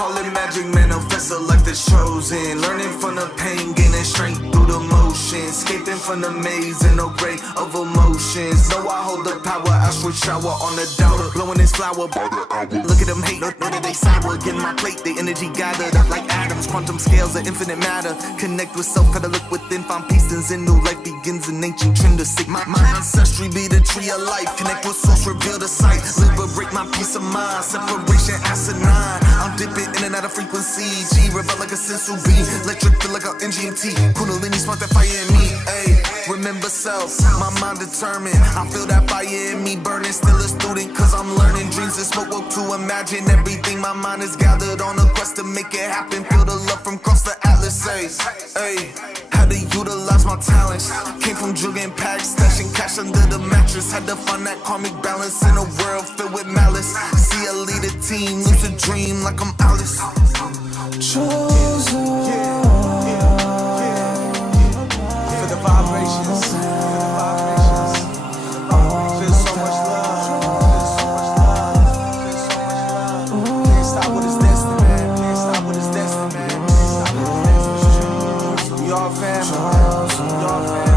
Call it magic, manifest a life that's chosen. Learning from the pain, gaining strength through the motion. Escaping from the maze in array of emotions. Know I hold the power, astral shower on the doubter. Blowing this flower by the hour. Look at them hate, none of they sour. Getting my plate, the energy gathered up like atoms. Quantum scales of infinite matter. Connect with self, gotta look within. Find pieces in new life begins an ancient trend to seek. My ancestry be the tree of life. Connect with source, reveal the sight. Liberate my peace of mind. Separation asinine. I'm dipping in and out of frequency. G, rebel like a sensu B. Electric feel like an engine T. Kundalini spark that fire in me. Ayy, remember self, my mind determined. I feel that fire in me burning. Still a student, cause I'm learning. Dreams and smoke woke to imagine everything. My mind is gathered on a quest to make it happen. Feel the love from across the atlas. Ayy, had to utilize my talents. Came from jugging packs, stashing cash under the mattress. Had to find that karmic balance in a world filled with malice. CLE the team, lucid dream like I'm Alice. Chosen. For the vibrations. Feel so much love. Can't stop what is destined, man. Can't stop what is destined, man. We all family. We all family.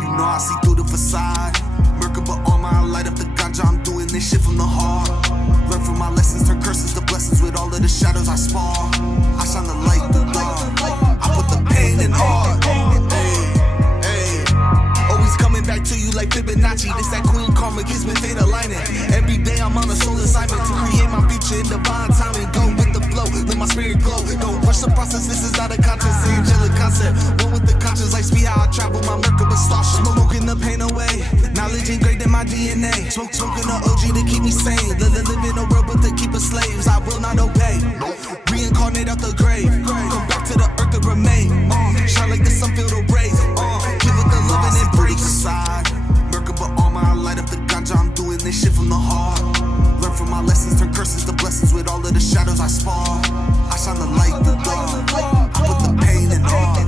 You know I see through the facade. Merkaba armor, I light up the ganja. I'm doing this shit from the heart. Learn from my lessons, turn curses to blessings. With all of the shadows I spar, I shine the light through dark. I put the pain in art. Always coming back to you like Fibonacci. This that queen karma gives me fate aligning. Every day I'm on a soul assignment to create my future in divine timing. Go with the flow, let my spirit glow. Don't rush the process, this is not a conscious angelic concept. One with the conscious, like speed how I travel my Merkaba star. Smoking the pain away, knowledge engraved in my DNA. Smoking the OG to keep me sane. Live in a world but to keep us slaves. I will not obey. Reincarnate out the grave. Come back to the earth to remain. Shine like the sun, feel the rays. Give it the love and embrace. Aside, Merkaba armor, I light up the ganja. I'm doing this shit from the heart. Learn from my lessons, turn curses to blessings. With all of the shadows I spar, I shine the light through dark. I put the pain in art.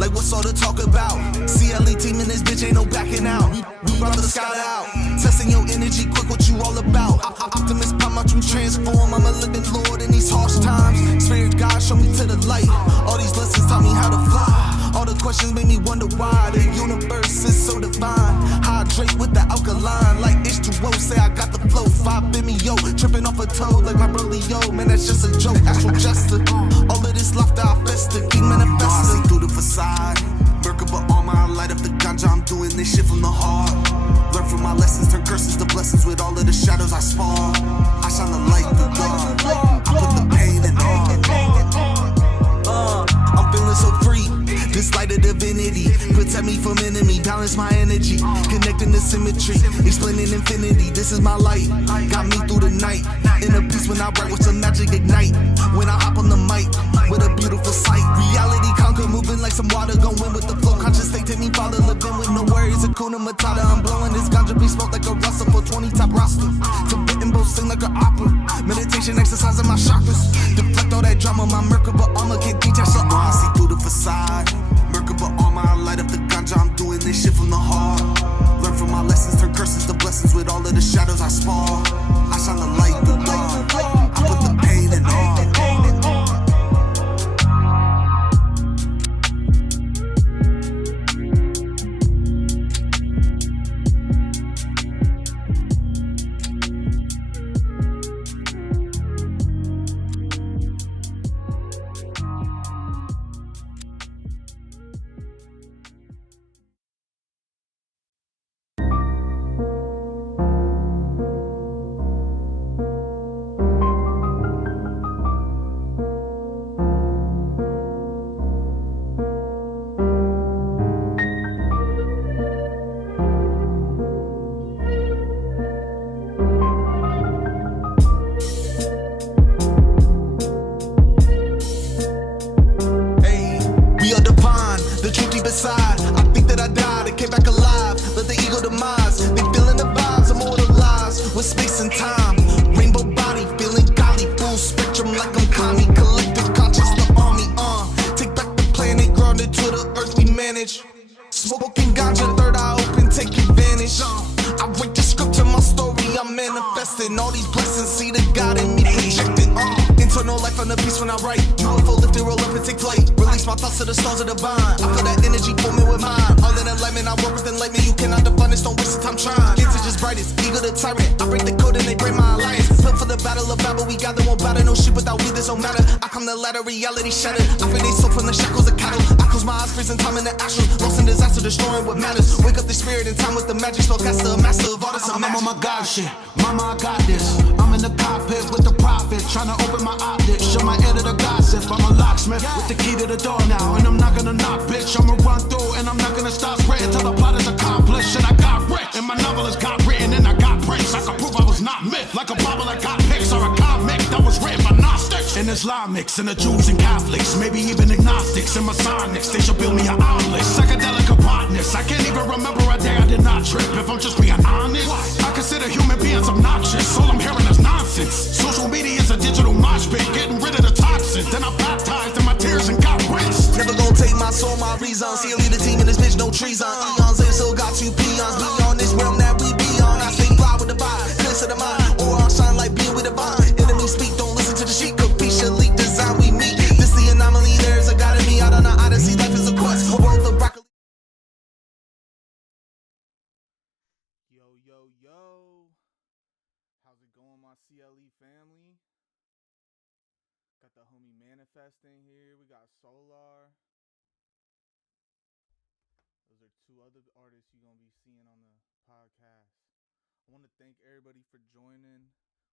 Like what's all the talk about? CLE team in this bitch, ain't no backing out. We brought the scout out. Testing your energy, quick, what you all about? Optimist, pop out, you transform. I'm a living lord in these harsh times. Spirit God, show me to the light. All these lessons taught me how to fly. All the questions made me wonder why the universe is so divine. Hydrate with the alkaline, like H2O. Say I got the flow, 5 yo, tripping off a toe like my brother yo. Man, that's just a joke, astral jester. All of this laughter I fester, keep manifesting through the facade. Merkaba armor, I light up the ganja. I'm doing this shit from the heart. Learn from my lessons, turn curses to blessings. With all of the shadows I spar, I shine the light through dark. I put the pain in art. I'm feeling so free. This light of divinity protect me from enemy, balance my energy, connecting the symmetry, explaining infinity. This is my light, got me through the night. Inner peace when I write, with some magic ignite. When I hop on the mic, with a beautiful sight. Reality conquer, moving like some water, going with the flow. Conscious state, take me farther, living with no worries. Hakuna Matata, I'm blowing this ganja, be smoke like a Russell for 20 top roster. Tibetan both sing like an opera. Meditation, exercising my chakras. Deflect all that drama, my Merkaba armor can't detach the I see through the facade. Merkaba armor, I light up the ganja. I'm doing this shit from the heart. Learn from my lessons, turn curses to blessings. With all of the shadows I spar, I shine the light through dark. I put the pain in art. when I write. UFO lifted, roll up and take flight. Release my thoughts to the stars of the vine. I feel that energy forming with mine. All in alignment, I work with enlightenment. You cannot define this, don't waste the time trying. Kids are just brightest, eager the tyrant. I break the code and they break my alliance. Built for the battle of Babel, we gather, won't battle. No shit without we, this don't matter. I come the ladder, reality shattered. I free they soul from the shackles of cattle. I close my eyes, freezing time in the astral. Lost in disaster, destroying what matters. Wake up the spirit in time with the magic. Spellcaster, master of all this. I'm on my God shit. Mama, I got this. I'm in the cockpit with the prophet, trying to open my optics. Show my ear to the gossip. I'm a locksmith with the key to the door now. And I'm not gonna knock, bitch. I'ma run through and I'm not gonna stop spreading till the plot is accomplished. And I got rich. And my novel has got written and I got prints. I can prove I was not myth. Like a Bible that got pics or a comic that was written by Gnostics and Islamics and the Jews and Catholics. Maybe even agnostics and Masonics. They should build me an omelet. Psychedelic apartness. I can't even remember a day I did not trip. If I'm just being honest, I consider human beings obnoxious. All I'm hearing is nonsense. Social media is a digital mosh pit, getting rid of the toxins. Then I baptized in my tears and got rinsed. Never gonna take my soul, my reason. CLE the team in this bitch, no trees on. Eons, they still got two peons. Beyond this realm that we be on. I stay fly with the vibe, cleanse of the mind. Or I'll shine like being with the vine. Enemies speak, don't listen to the sheep. Capiche, elite design, we meet. This the anomaly, there's a God in me. Out on the odyssey, life is a quest. A world of broccoli. Yo, yo, yo. How's it going, my CLE family? Got the homie Manifesting here. We got Solar. Those are two other artists you're going to be seeing on the podcast. I want to thank everybody for joining.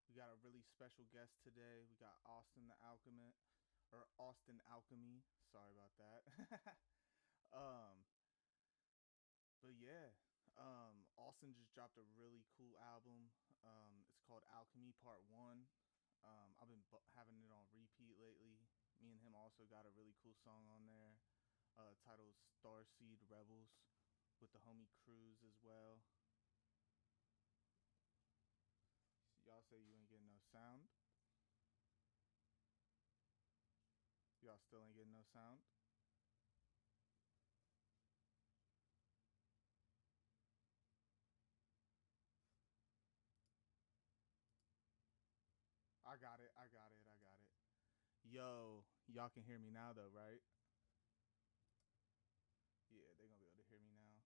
We got a really special guest today. We got Austin the Alchemist, or Austin Alchemy. Sorry about that. But yeah, Austin just dropped a really cool album. It's called Alchemy Part 1. I've been having it on repeat lately. Me and him also got a really cool song on there titled Starseed Rebels with the homie Cruz as well. Y'all say you ain't getting no sound? Y'all still ain't getting no sound? I got it, I got it, I got it. Yo, y'all can hear me now though, right? Yeah, they're gonna be able to hear me now.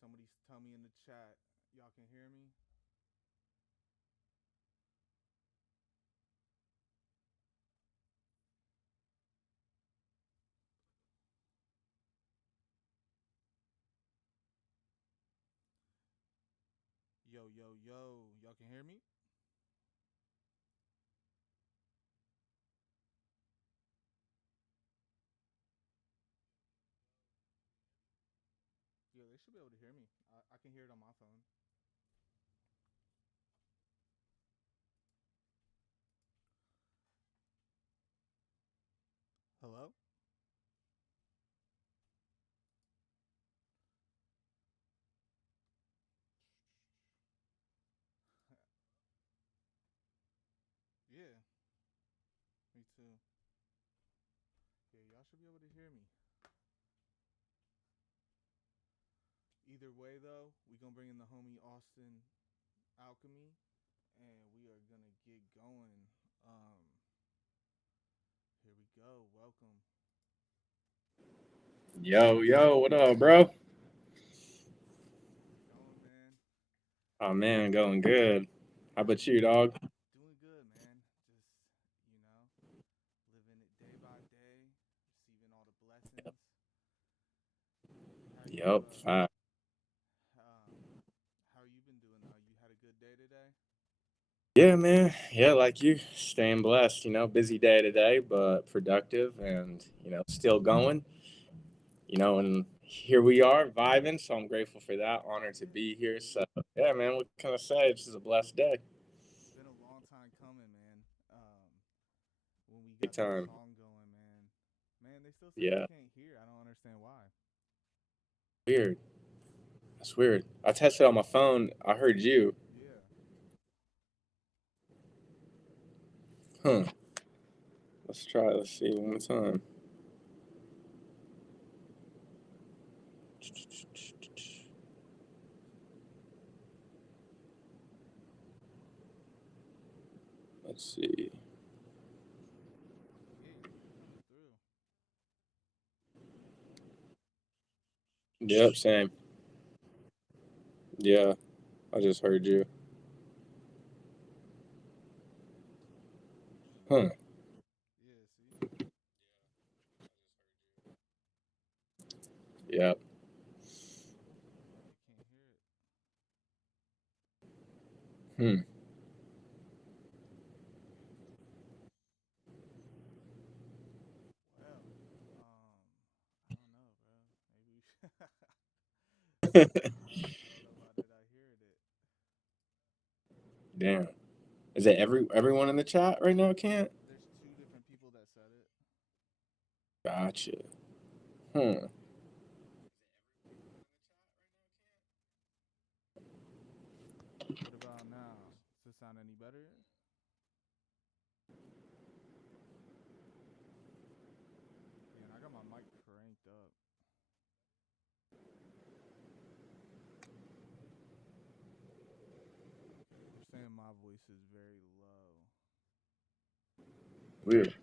Somebody tell me in the chat, y'all can hear me? Yo, yo, yo, y'all can hear me? Yo, they should be able to hear me. I can hear it on my phone. Hello? Yeah, me too. Yeah, y'all should be able to hear me. Either way, though, we gonna bring in the homie Austin Alchemy, and we are gonna get going. Here we go. Welcome. Yo, yo, what up, bro? How's it going, man? Oh man, going good. How about you, dog? Doing good, man. Just living it day by day, receiving all the blessings. How you Yep, fine. um how you been doing though? You had a good day today? Yeah, man. Yeah, like you, staying blessed. Busy day today, but productive, and still going. And here we are, vibing. So I'm grateful for that. Honored to Yeah, be here. So yeah, man. What can I say? This is a blessed day. it's been a long time coming, man. When we Big got this time. song going, man. Man, they still say they Yeah. can't hear. I don't understand why. Weird. That's weird. I tested on my phone. I heard you. Yeah. Huh. Let's try. Let's see one more time. Let's see. Yeah, you coming through. Yep, same. Yeah, I just heard you. Huh. Yeah, see? Yep. You can't hear it. Hmm. Well, I don't know, bro. Maybe we should. I don't know why they're not hearing it. Damn. Is it everyone in the chat right now can't? There's two different people that said it. Gotcha. Hmm. What about now? Does it sound any better? Yeah, and I got my mic cranked up. They're saying my voice is very low. Weird. It's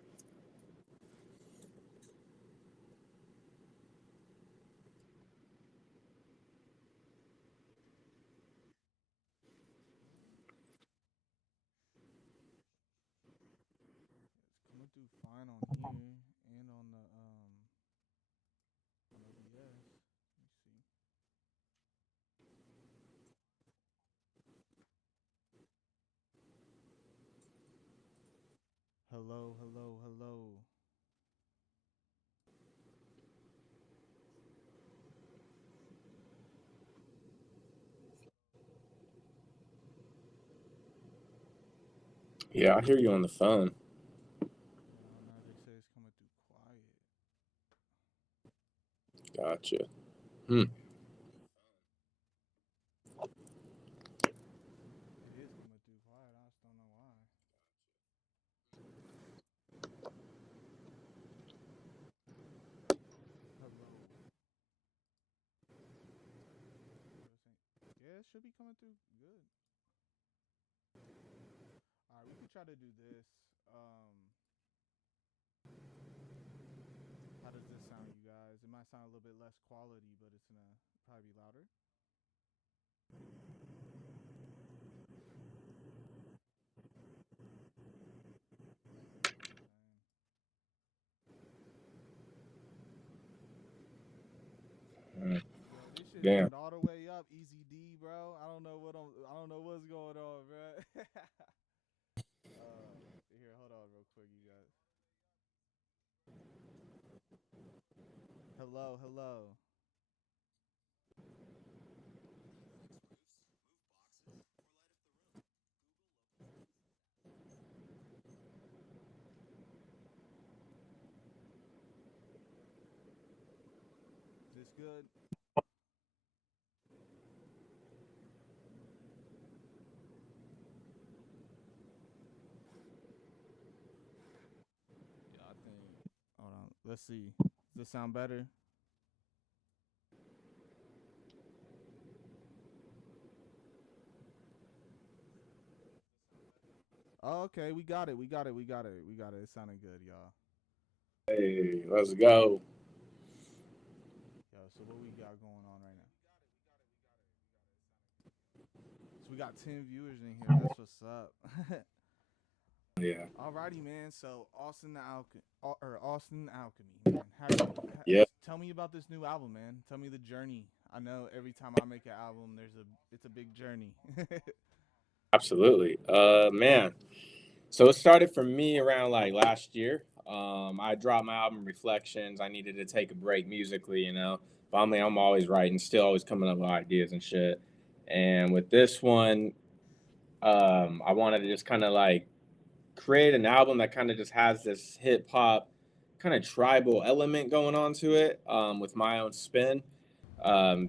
coming through fine on here and on OBS. Let me see. Hello, hello, hello. Yeah, I hear you on the phone. Yeah, now they say it's coming through quiet. Gotcha. Hmm. It is coming through quiet. I just don't know why. Hello. Oh, this ain't. Yeah, it should be coming through good. All right, we could try to do this. How does this sound, you guys? It might sound a little bit less quality, but it's gonna probably be louder. Dang. Hmm. Yo, this shit Damn. turned all the way up. Easy D, bro. I don't know what I don't know what's going on, bro. Here, hold on, real quick, you guys. Hello, hello. Is this good? Yeah, I think. Hold on. Let's see. Does this sound better? Oh, okay. We got it. We got it. We got it. We got it. It sounded good, y'all. Hey, let's go. Yo, so what we got going on right now? So we got 10 viewers in here. That's what's up. Yeah. Alrighty, man. So Austin Alchemy, man. How you? Yeah. Tell me about this new album, man. Tell me the journey. I know every time I make an album, it's a big journey. Absolutely. Man. So it started for me around like last year. I dropped my album Reflections. I needed to take a break musically, you know. But I'm always writing, still always coming up with ideas and shit. And with this one, I wanted to just kind of like create an album that kind of just has this hip hop kind of tribal element going on to it, with my own spin.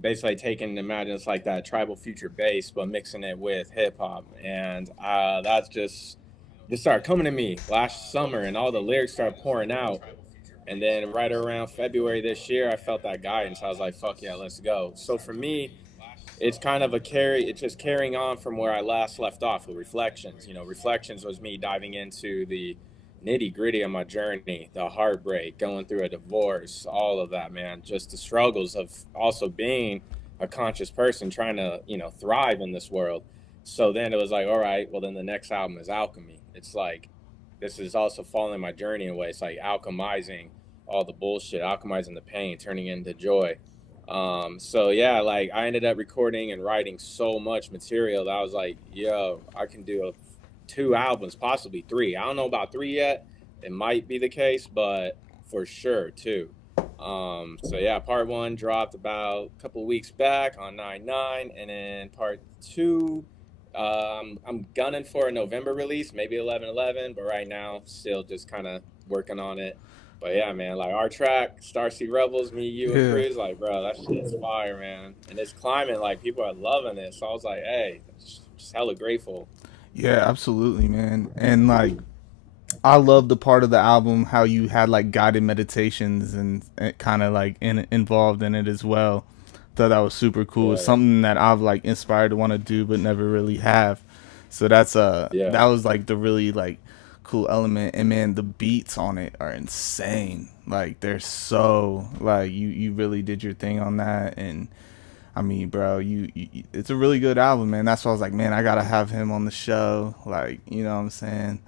Basically taking, imagine it's like that tribal future bass, but mixing it with hip hop, and that's just started coming to me last summer, and all the lyrics started pouring out. And then right around February this year, I felt that guidance. I was like, "Fuck yeah, let's go." So for me, it's kind of it's just carrying on from where I last left off with Reflections. You know, Reflections was me diving into the nitty gritty of my journey, the heartbreak, going through a divorce, all of that, man. Just the struggles of also being a conscious person trying to, you know, thrive in this world. So then it was like, all right, well, then the next album is Alchemy. It's like, this is also following my journey in a way. It's like alchemizing all the bullshit, alchemizing the pain, turning it into joy. So yeah, like I ended up recording and writing so much material that I was like, yo, I can do 2 albums, possibly 3. I don't know about 3 yet. It might be the case, but for sure 2. So yeah, part 1 dropped about a couple of weeks back on 9/9, and then part 2, I'm gunning for a November release, maybe 11/11, but right now still just kind of working on it. But yeah, man, like our track, Starseed Rebels, me, you, and Yeah. Cruz, like, bro, that shit's fire, man. And it's climbing, like, people are loving it. So I was like, hey, just hella grateful. Yeah, absolutely, man. And like I love the part of the album how you had like guided meditations and kind of like involved in it as well. Thought that was super cool. It's Yeah, something that I've like inspired to want to do but never really have. So yeah. that was like the really like cool element. And man, the beats on it are insane. Like they're so like you really did your thing on that. And I mean, bro, it's a really good album, man. That's why I was like, man, I gotta have him on the show. Like, you know what I'm saying?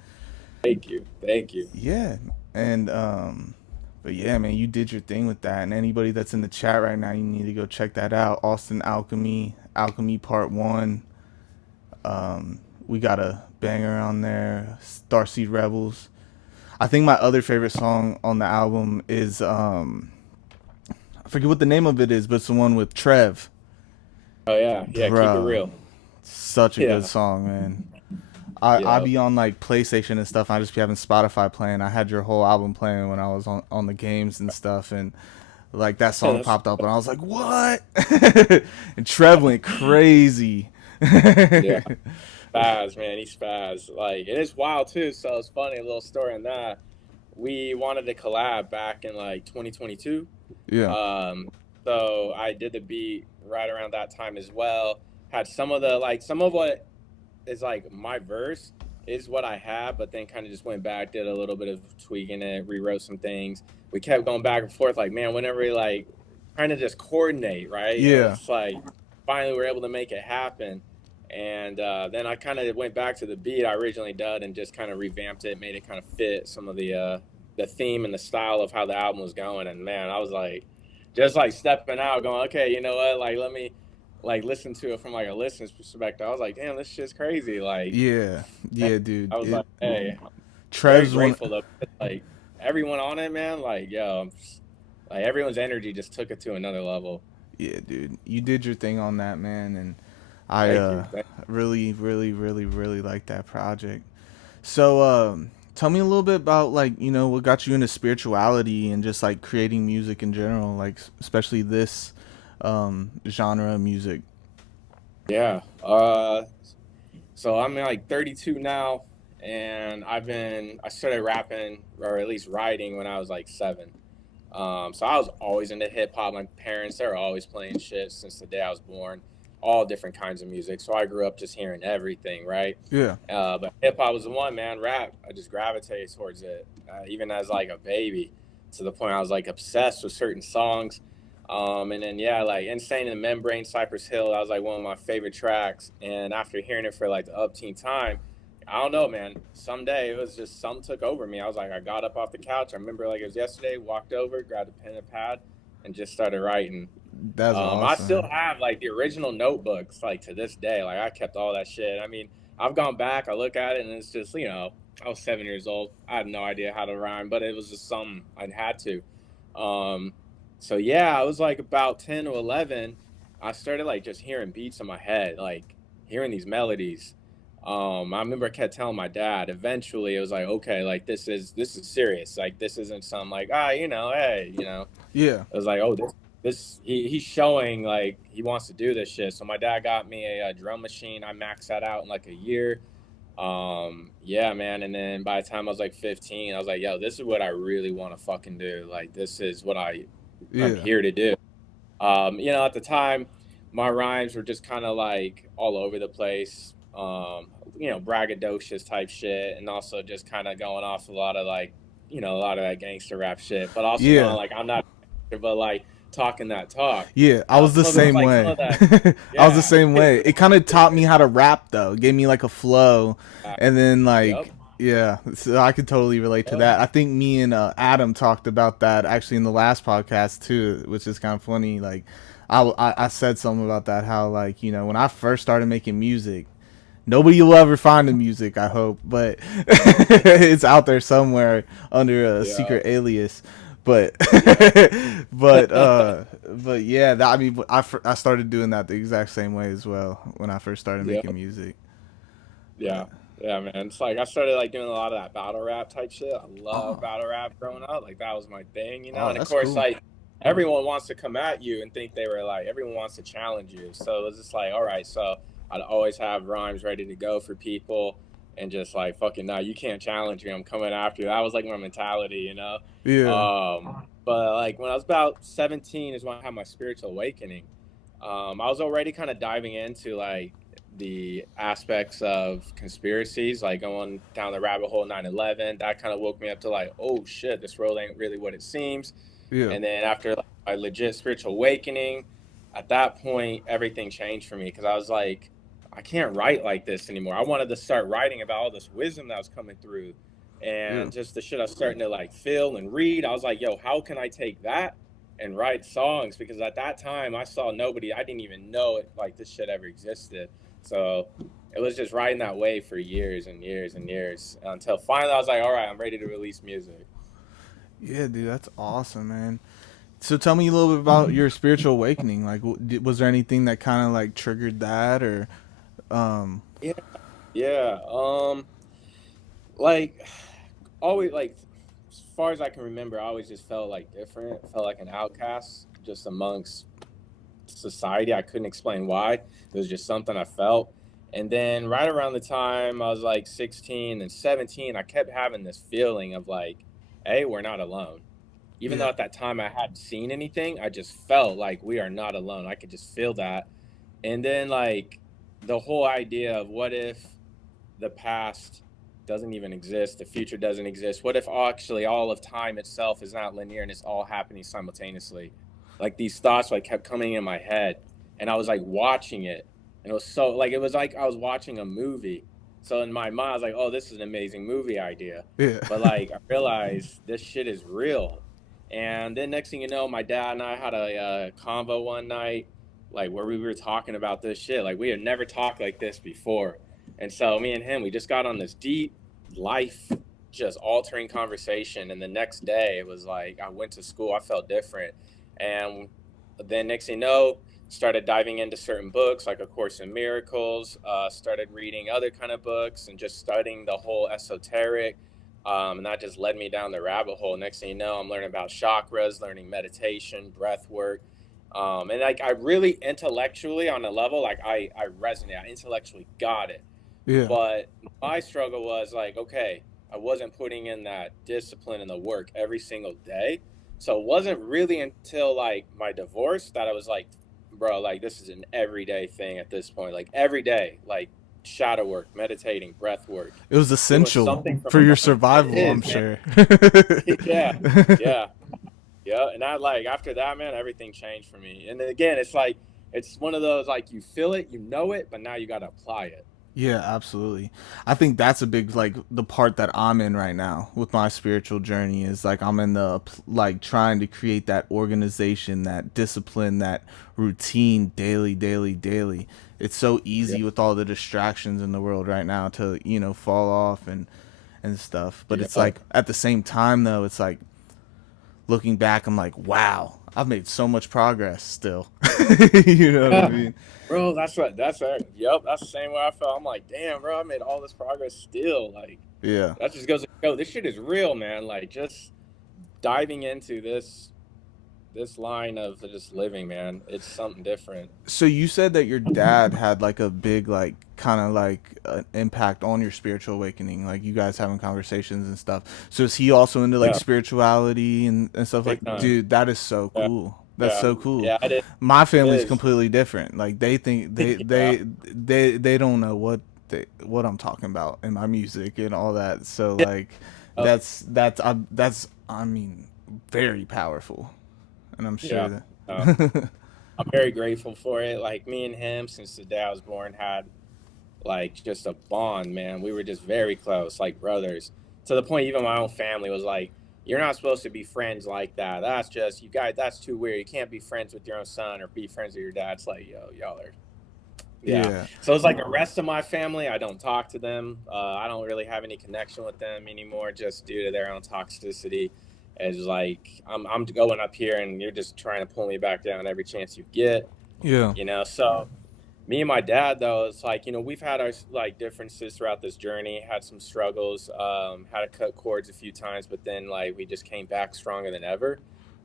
Thank you. Thank you. Yeah. And but yeah, man, you did your thing with that. And anybody that's in the chat right now, you need to go check that out. Austin Alchemy, Alchemy Part 1. We got a banger on there, Starseed Rebels. I think my other favorite song on the album is I forget what the name of it is, but it's the one with Trev. Oh, yeah. Yeah, keep it Bro, real. such a good Yeah. song, man. I Yeah. be on like PlayStation and stuff. I just be having Spotify playing. I had your whole album playing when I was on the games and stuff, and like that song That's, popped up, and I was like, "What?" And Trev went crazy. yeah. Spaz, man. He spaz. Like, it is wild, too. So it's funny, a little story on that. We wanted to collab back in like 2022. Yeah, Um, so I did the beat right around that time as well. Had some of what is like my verse is what I had, but then kind of just went back, did a little bit of tweaking it, rewrote some things. We kept going back and forth, like, man, whenever we like trying to just coordinate, right? And yeah, it's like finally we're able to make it happen. And then I kind of went back to the beat I originally did and just kind of revamped it, made it kind of fit some of the theme and the style of how the album was going. And man, I was like, just like stepping out, going, okay, you know what? Like, let me like listen to it from like a listener's perspective. I was like, damn, this shit's crazy. Like, yeah, man, yeah, dude. I was like, hey, I'm very Trev's one. grateful though. Like everyone on it, man. Like, yo, like everyone's energy just took it to another level. Yeah, dude, you did your thing on that, man, and I Thank you. really, really, really, really like that project. So, tell me a little bit about like what got you into spirituality and just like creating music in general, like especially this genre of music. Yeah. So I'm like 32 now, and I started rapping or at least writing when I was like 7. So I was always into hip hop. My parents, they were always playing shit since the day I was born, all different kinds of music. So I grew up just hearing everything, right? Yeah, But hip hop was the one, man. Rap, I just gravitated towards it, even as like a baby, to the point I was like obsessed with certain songs. And then yeah, like Insane in the Membrane, Cypress Hill, that was like one of my favorite tracks. And after hearing it for like the upteen time, I don't know, man. Someday it was just something took over me. I was like, I got up off the couch. I remember like it was yesterday. Walked over, grabbed a pen and pad, and just started writing. that's I still awesome. have like the original notebooks, like to this day. Like I kept all that shit. I mean, I've gone back, I look at it, and it's just I was 7 years old. I had no idea how to rhyme, but it was just something I'd had to. Um, so yeah, I was like about 10 or 11. I started like just hearing beats in my head, like hearing these melodies. I remember I kept telling my dad. Eventually, it was like, okay, like this is serious. Like this isn't some like hey, Yeah, It was like, oh, he's showing like he wants to do this shit. So my dad got me a drum machine. I maxed that out in like a year. Yeah, man. And then by the time I was like 15, I was like, yo, this is what I really want to fucking do. Like this is what I'm yeah, here to do. At the time, my rhymes were just kind of like all over the place. Braggadocious type shit, and also just kind of going off a lot of like, a lot of that gangster rap shit, but also going Yeah. like I'm not, but like talking that talk. Yeah, I was the Some of it was same like some way. of that, I was the yeah, same way. It kind of taught me how to rap though. It gave me like a flow, and then yep, like yeah, so I could totally relate to yep, that. I think me and Adam talked about that actually in the last podcast too, which is kind of funny. Like I said something about that, how like when I first started making music, nobody will ever find the music, I hope, but it's out there somewhere under a yeah, secret alias. But yeah, but yeah, I mean, I started doing that the exact same way as well when I first started yeah. making music. Yeah. But Yeah, man. It's like I started like doing a lot of that battle rap type shit. I love oh, battle rap growing up. Like that was my thing, oh, And of that's course, cool. like everyone wants to come at you and think they were like everyone wants to challenge you. So it was just like, all right, so I'd always have rhymes ready to go for people and just like fucking no, you can't challenge me. I'm coming after you. That was like my mentality. Yeah, But like when I was about 17 is when I had my spiritual awakening. I was already kind of diving into like the aspects of conspiracies, like going down the rabbit hole 9/11. That kind of woke me up to like, oh shit, this world ain't really what it seems. yeah, And then after like, my legit spiritual awakening, at that point, everything changed for me because I was like, I can't write like this anymore. I wanted to start writing about all this wisdom that was coming through yeah, and just the shit I was starting to like feel and read. I was like, yo, how can I take that and write songs? Because at that time, I saw nobody, I didn't even know it, like this shit ever existed. So it was just riding that wave for years and years and years until finally I was like, all right, I'm ready to release music. yeah, dude, that's awesome, man. So tell me a little bit about your spiritual awakening. Like, was there anything that kind of like triggered that, or um, Yeah, yeah. Like always, like as far as I can remember, I always just felt like different. Felt like an outcast just amongst society. I couldn't explain why. It was just something I felt. And then right around the time I was like 16 and 17, I kept having this feeling of like, hey, we're not alone. Even though yeah, at that time I hadn't seen anything, I just felt like we are not alone. I could just feel that. And then like the whole idea of what if the past doesn't even exist, the future doesn't exist? What if actually all of time itself is not linear and it's all happening simultaneously? Like these thoughts like kept coming in my head, and I was like watching it, and it was like I was watching a movie. So in my mind, I was like, "Oh, this is an amazing movie idea," yeah, but like I realized this shit is real. And then next thing you know, my dad and I had a convo one night, like where we were talking about this shit. Like we had never talked like this before. And so me and him, we just got on this deep life, just altering conversation. And the next day, it was like I went to school, I felt different. And then next thing you know, started diving into certain books like A Course in Miracles, started reading other kind of books and just studying the whole esoteric. And that just led me down the rabbit hole. Next thing you know, I'm learning about chakras, learning meditation, breath work. And like I really intellectually on a level, like I resonate, I intellectually got it. yeah, But my struggle was like, okay, I wasn't putting in that discipline and the work every single day. So it wasn't really until like my divorce that I was like, bro, like this is an everyday thing at this point. Like every day, like shadow work, meditating, breath work, it was doing essential something for for your my mind. It survival, I'm is, man. sure. Yeah, yeah, yeah. And I like after that, man, everything changed for me. And then again, it's like it's one of those like you feel it, you know it, but now you got to apply it. Yeah, absolutely. I think that's a big like the part that I'm in right now with my spiritual journey is like I'm in the like trying to create that organization, that discipline, that routine daily, daily, daily. It's so Yeah, easy with all the distractions in the world right now to, fall off and stuff. But it's yeah. like at the same time though, it's like looking back, I'm like, wow, I've made so much progress still. You know what I Yeah, mean? bro, that's yep, that's the same way I felt. I'm like, damn, bro, I made all this progress still. Like Yeah. that just goes to show this shit is real, man. Like just diving into this line of just living, man. It's something different. So you said that your dad had like a big like kind of like impact on your spiritual awakening, like you guys having conversations and stuff. So is he also into like Yeah, spirituality and stuff big like, time. dude, that is so Yeah. cool. That's Yeah, so cool. yeah, it My family's is. completely different. Like they think Yeah. they don't know what I'm talking about in my music and all that. So Yeah. like Oh, that's I mean very powerful, and I'm yeah. sure Uh, that. I'm very grateful for it. Like me and him, since the day I was born, had like just a bond, man. We were just very close, like brothers. To the point even my own family was like, "You're not supposed to be friends like that. That's just you guys. That's too weird. You can't be friends with your own son or be friends with your dad." It's like, yo, y'all are. Yeah. Yeah, So it's like the rest of my family, I don't talk to them. I don't really have any connection with them anymore, just due to their own toxicity. It's like I'm going up here, and you're just trying to pull me back down every chance you get. yeah, So me and my dad, though, it's like, we've had our like differences throughout this journey, had some struggles, had to cut cords a few times, but then like we just came back stronger than ever.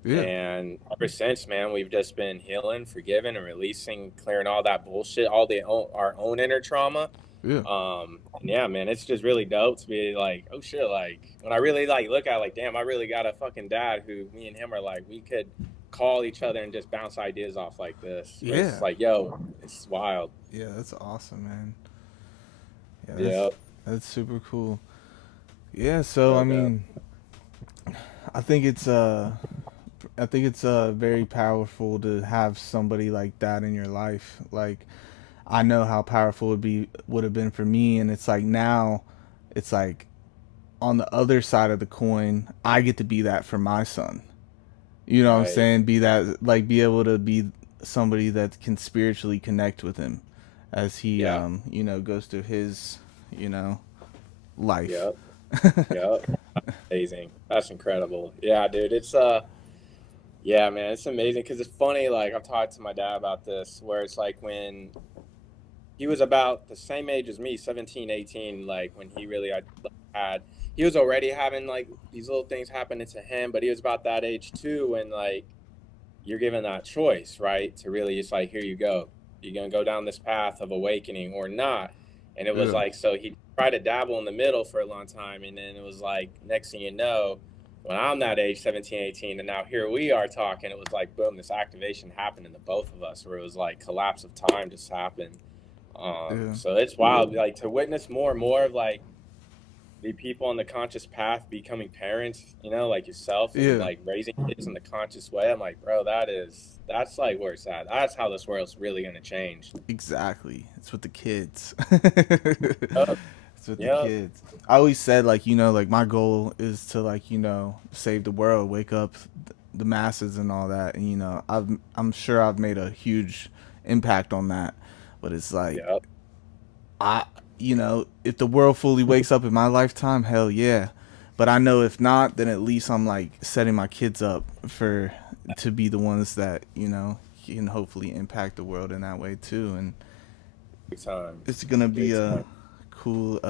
yeah, And ever since, man, we've just been healing, forgiving, and releasing, clearing all that bullshit, all our own inner trauma. yeah, And yeah, man, it's just really dope to be like, oh shit, like when I really like look at it, like, damn, I really got a fucking dad who me and him are like, we could call each other and just bounce ideas off like this. Where it's yeah, like, yo, it's wild. yeah. That's awesome, man. Yeah, Yeah, that's super cool. Yeah, so I no doubt. mean, I think it's very powerful to have somebody like that in your life. Like I know how powerful would have been for me, and it's like now it's like on the other side of the coin, I get to be that for my son. You know what I'm Right. saying? Be that, like, be able to be somebody that can spiritually connect with him as he Yeah. goes through his, you know, life. Yep. Yep. Amazing. That's incredible. Yeah, dude. Yeah, man, it's amazing because it's funny. Like I've talked to my dad about this, where it's like when he was about the same age as me, 17, 18, like when he really had, he was already having like these little things happening to him, but he was about that age too when like you're given that choice, right? To really just like, here you go. You're going to go down this path of awakening or not. And it was Yeah. like, so he tried to dabble in the middle for a long time. And then it was like, next thing you know, when I'm that age, 17, 18, and now here we are talking, it was like, boom, this activation happened in the both of us where it was like collapse of time just happened. Yeah. So it's wild, like to witness more and more of like the people on the conscious path becoming parents, like yourself and Yeah. like raising kids in the conscious way. I'm like, bro, that's like where it's at. That's how this world's really gonna change. Exactly. It's with the kids. Yep. It's with the Yep. kids. I always said, like, like my goal is to, like, save the world, wake up the masses and all that. And, I'm sure I've made a huge impact on that. But it's like, Yep. I, if the world fully wakes up in my lifetime, hell yeah. But I know if not, then at least I'm like setting my kids up to be the ones that, can hopefully impact the world in that way too. And Big time. it's gonna be Big a time. cool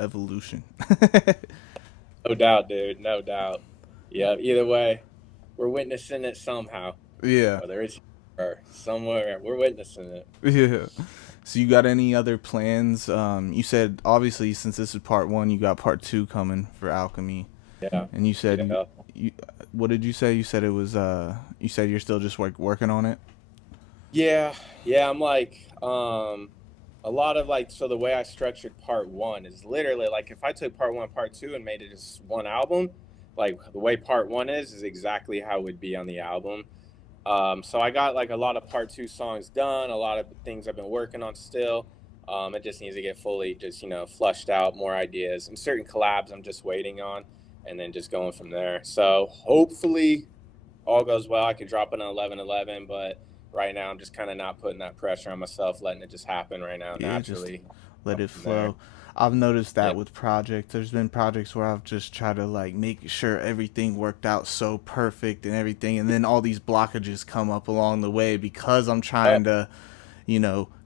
evolution. No doubt, dude. No doubt. Yeah. Either way, we're witnessing it somehow. Yeah. Whether it's or somewhere, we're witnessing it. Yeah. So you got any other plans? You said obviously since this is part one, you got part two coming for Alchemy, Yeah. and you said Yeah. you what did you say? You said it was you said you're still just working on it. Yeah. Yeah. I'm like, a lot of like, so the way I structured part one is literally like if I took part one, part two, and made it just one album, like the way part one is exactly how it would be on the album. So I got like a lot of part two songs done, a lot of things I've been working on still. It just needs to get fully just, flushed out, more ideas and certain collabs I'm just waiting on and then just going from there. So hopefully all goes well. I could drop it on 11/11, but right now I'm just kind of not putting that pressure on myself, letting it just happen right now Yeah, just naturally. let Go it from there. flow. I've noticed Yeah. that with projects. There's been projects where I've just tried to like make sure everything worked out so perfect and everything, and then all these blockages come up along the way because I'm trying to,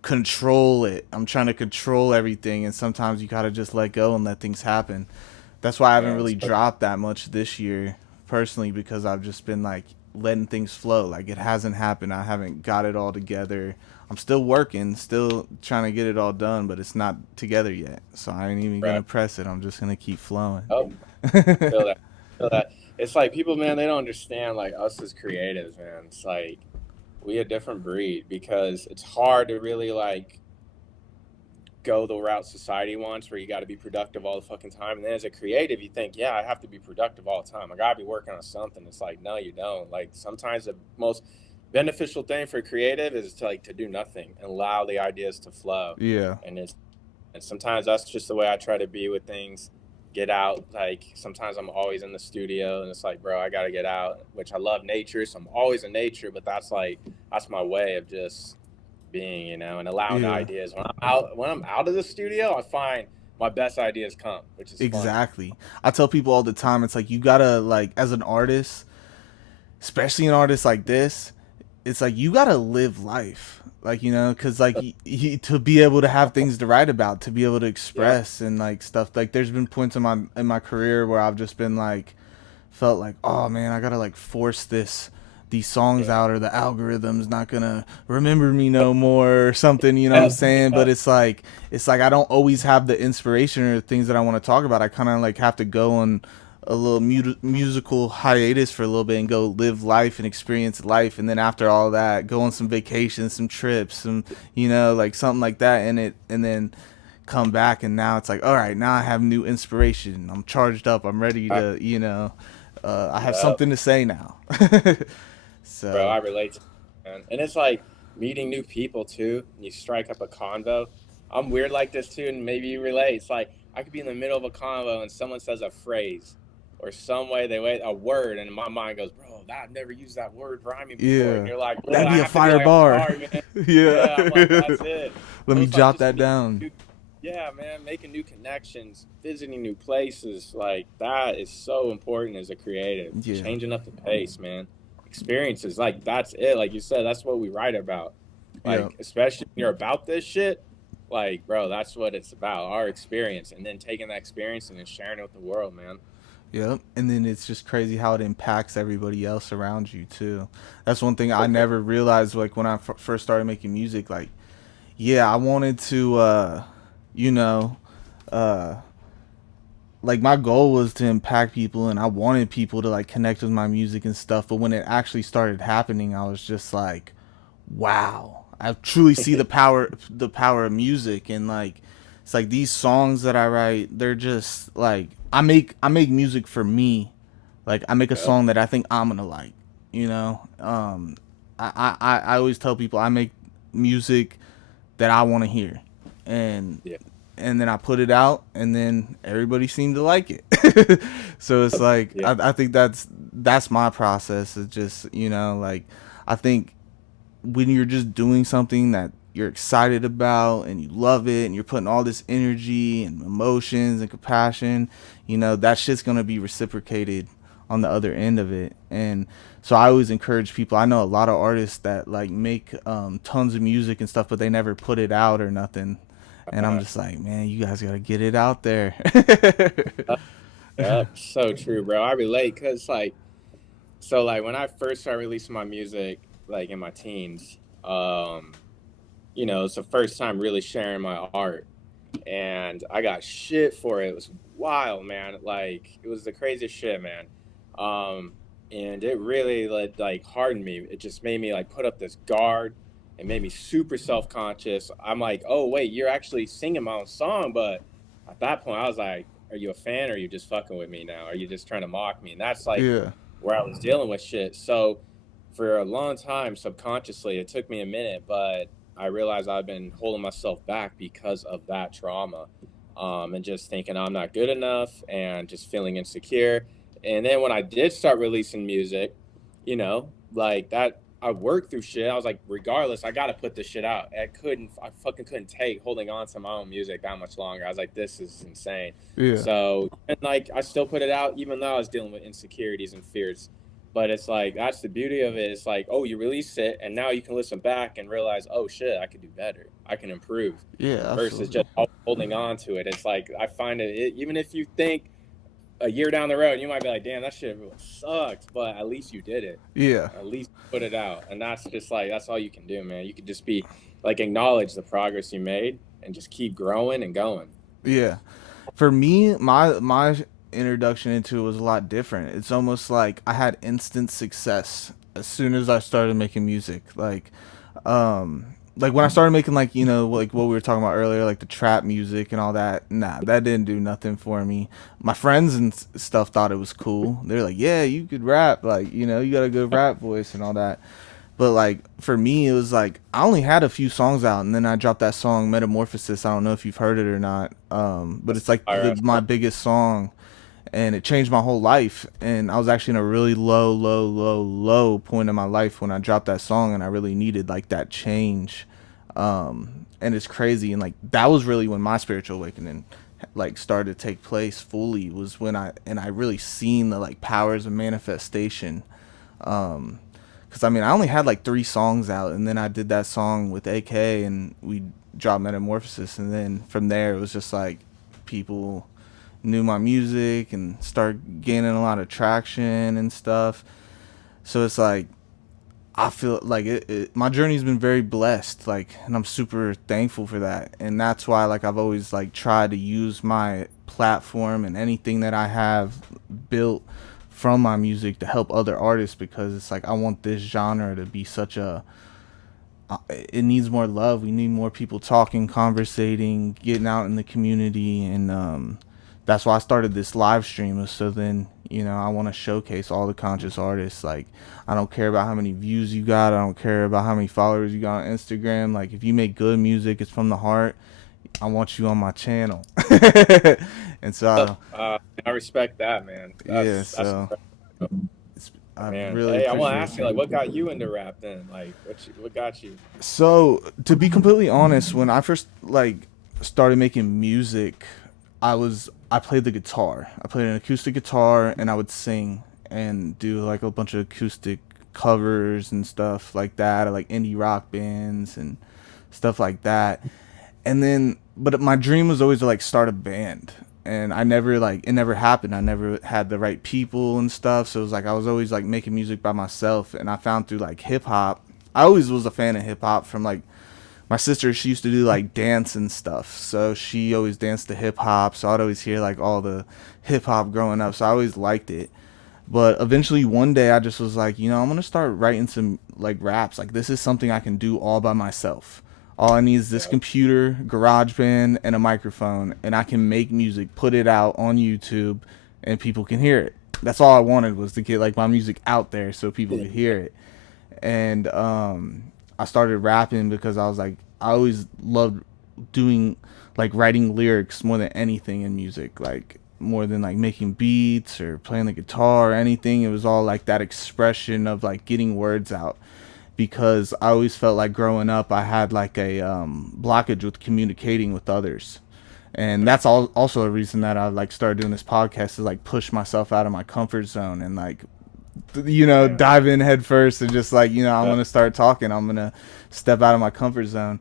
control it. I'm trying to control everything, and sometimes you gotta just let go and let things happen. That's why I haven't Yeah. really dropped that much this year, personally, because I've just been like letting things flow. Like it hasn't happened. I haven't got it all together. I'm still working, still trying to get it all done, but it's not together yet. So I ain't even Right. gonna press it. I'm just gonna keep flowing. Oh, feel that. feel that. It's like people, man, they don't understand like us as creatives, man. It's like we a different breed because it's hard to really like go the route society wants where you got to be productive all the fucking time. And then as a creative, you think, yeah, I have to be productive all the time. I got to be working on something. It's like, no, you don't. Like sometimes the most beneficial thing for a creative is to like to do nothing and allow the ideas to flow. Yeah. And sometimes that's just the way I try to be with things. Get out. Like sometimes I'm always in the studio and it's like, bro, I got to get out, which I love nature. So I'm always in nature, but that's my way of just being, and allowing the Yeah. ideas. When I'm out of the studio, I find my best ideas come, which is fun. Exactly. I tell people all the time, it's like you gotta, like, as an artist, especially an artist like this, it's like you gotta live life, like, because like to be able to have things to write about, to be able to express and like stuff. Like there's been points in my career where I've just been like, felt like, oh man, I gotta like force these songs out, or the algorithm's not gonna remember me no more or something, you know what I'm saying? But it's like I don't always have the inspiration or things that I want to talk about. I kind of like have to go on a little musical hiatus for a little bit and go live life and experience life, and then after all that go on some vacations, some trips, some like something like that, and then come back, and now it's like, all right, now I have new inspiration, I'm charged up, I'm ready to I have something to say now. So, bro, I relate to it, man. And it's like meeting new people too. You strike up a convo. I'm weird like this too, and maybe you relate. It's like I could be in the middle of a convo and someone says a phrase or some way a word, and my mind goes, bro, I've never used that word rhyming before. Yeah. And you're like, that'd be a fire bar. Yeah, I'm like, that's it. Let me jot that down. Yeah, man, making new connections, visiting new places, like that is so important as a creative. Yeah. Changing up the pace, man. Experiences, like that's it. Like you said, that's what we write about. Like, especially when you're about this shit, like, bro, that's what it's about, our experience, and then taking that experience and then sharing it with the world, man. Yep. And then it's just crazy how it impacts everybody else around you too. That's one thing I never realized, like when I first started making music. Like, yeah, I wanted to like my goal was to impact people, and I wanted people to like connect with my music and stuff. But when it actually started happening, I was just like, wow, I truly see the power of music. And like, it's like these songs that I write, they're just like, I make music for me. Like I make a song that I think I'm gonna like, I always tell people I make music that I want to hear, and then I put it out, and then everybody seemed to like it. So it's like, I think that's my process. It's just, like, I think when you're just doing something that you're excited about and you love it and you're putting all this energy and emotions and compassion, that shit's going to be reciprocated on the other end of it. And so I always encourage people. I know a lot of artists that like make tons of music and stuff, but they never put it out or nothing. And I'm just like, man, you guys got to get it out there. Yeah, so true, bro. I relate because like when I first started releasing my music, like in my teens, it's the first time really sharing my art, and I got shit for it. It was wild, man. Like it was the craziest shit, man. And it really like hardened me. It just made me like put up this guard. It made me super self-conscious. I'm like, oh wait, you're actually singing my own song. But at that point I was like, are you a fan, or are you just fucking with me now? Are you just trying to mock me? And that's like where I was dealing with shit. So for a long time, subconsciously, it took me a minute, but I realized I've been holding myself back because of that trauma, and just thinking I'm not good enough and just feeling insecure. And then when I did start releasing music, like that, I worked through shit. I was like, regardless, I got to put this shit out. I fucking couldn't take holding on to my own music that much longer. I was like, this is insane. Yeah. So, and like, I still put it out, even though I was dealing with insecurities and fears. But it's like, that's the beauty of it. It's like, oh, you release it, and now you can listen back and realize, oh shit, I could do better. I can improve. Yeah. Absolutely. Versus just holding on to it. It's like, I find it, even if you think a year down the road, you might be like, damn, that shit sucks, but at least you did it. Yeah. At least put it out. And that's just like, that's all you can do, man. You could just be like, acknowledge the progress you made and just keep growing and going. Yeah. For me, my introduction into it was a lot different. It's almost like I had instant success as soon as I started making music. Like when I started making, like, you know, like what we were talking about earlier, like the trap music and all that. Nah, that didn't do nothing for me. My friends and stuff thought it was cool. They're like, yeah, you could rap, like, you know, you got a good rap voice and all that. But like for me, it was like I only had a few songs out, and then I dropped that song Metamorphosis. I don't know if you've heard it or not, but it's like my biggest song, and it changed my whole life. And I was actually in a really low point in my life when I dropped that song, and I really needed like that change. And it's crazy, and like that was really when my spiritual awakening like started to take place fully, was when I really seen the like powers of manifestation. Because I mean, I only had like 3 songs out, and then I did that song with AK, and we dropped Metamorphosis, and then from there it was just like people knew my music and started gaining a lot of traction and stuff. So it's like I feel like my journey's been very blessed, like, and I'm super thankful for that. And that's why like I've always like tried to use my platform and anything that I have built from my music to help other artists, because it's like I want this genre to be such a it needs more love. We need more people talking, conversating, getting out in the community. And that's why I started this live stream. So then, you know, I want to showcase all the conscious artists. Like, I don't care about how many views you got, I don't care about how many followers you got on Instagram. Like, if you make good music, it's from the heart, I want you on my channel. And so I respect that, man. Really, I want to ask you, like, what got you into rap then? Like, what got you? So, to be completely honest, when I first like started making music, I played the guitar. I played an acoustic guitar, and I would sing and do like a bunch of acoustic covers and stuff like that, or like indie rock bands and stuff like that. And then, but my dream was always to like start a band, and it never happened. I never had the right people and stuff. So it was like, I was always like making music by myself. And I found through like hip hop, I always was a fan of hip hop from like my sister. She used to do like dance and stuff. So she always danced to hip hop. So I'd always hear like all the hip hop growing up. So I always liked it. But eventually one day I just was like, you know, I'm going to start writing some like raps. Like, this is something I can do all by myself. All I need is this computer, GarageBand, and a microphone, and I can make music, put it out on YouTube, and people can hear it. That's all I wanted, was to get like my music out there so people could hear it. And I started rapping because I was like, I always loved doing like writing lyrics more than anything in music, like more than like making beats or playing the guitar or anything. It was all like that expression of like getting words out. Because I always felt like growing up I had like a blockage with communicating with others. And that's also a reason that I like started doing this podcast, is like push myself out of my comfort zone and like, you know, dive in head first and just like, you know, I'm going to start talking. I'm going to step out of my comfort zone.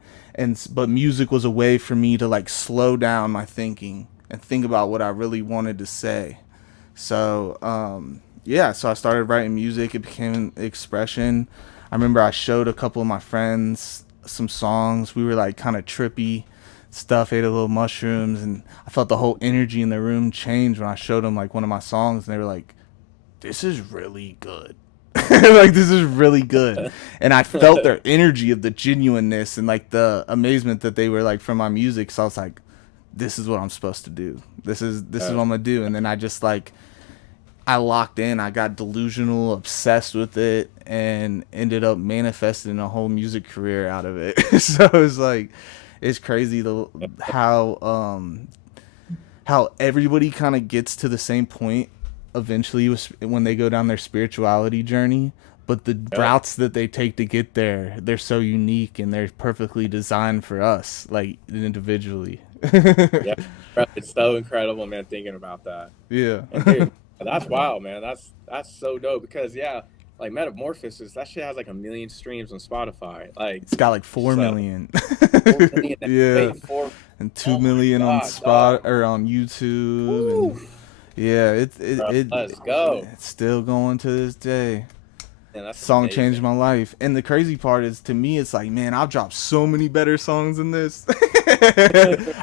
But music was a way for me to like slow down my thinking and think about what I really wanted to say. So, so I started writing music. It became an expression. I remember I showed a couple of my friends some songs. We were like kind of trippy stuff, ate a little mushrooms, and I felt the whole energy in the room change when I showed them like one of my songs, and they were like, this is really good. Like, this is really good. And I felt their energy of the genuineness and like the amazement that they were like from my music. So I was like, this is what I'm supposed to do. This is what I'm gonna do. And then I just like, I locked in, I got delusional, obsessed with it, and ended up manifesting a whole music career out of it. So it's like, it's crazy how everybody kind of gets to the same point eventually when they go down their spirituality journey, but the routes that they take to get there, they're so unique and they're perfectly designed for us, like individually. Yeah, it's so incredible, man, thinking about that. Yeah. And dude, that's wild, man. That's so dope, because like Metamorphosis, that shit has like 1 million streams on Spotify. Like, it's got like 4 million. 4 million. Yeah. Wait, 4 and 2 million on on YouTube. And, yeah, let's go. It's still going to this day. Man, that's song amazing. Changed my life. And the crazy part is, to me, it's like, man, I've dropped so many better songs than this.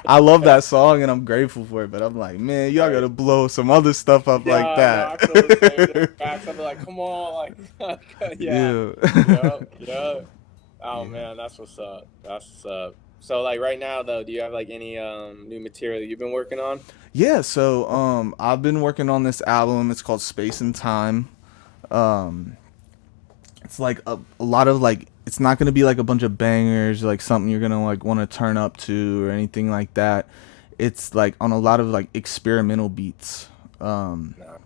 I love that song and I'm grateful for it, but I'm like, man, y'all gotta blow some other stuff up like Yeah, no, that. I feel the same. There's facts. I'm like, come on, like, yeah, Yeah. yeah. Oh Yeah. man, that's what's up. That's what's up. So like right now though, do you have like any new material you've been working on? Yeah, so I've been working on this album. It's called Space and Time. Um it's like a lot of like, it's not gonna be like a bunch of bangers, like something you're gonna like want to turn up to or anything like that. It's like on a lot of like experimental beats. Um No.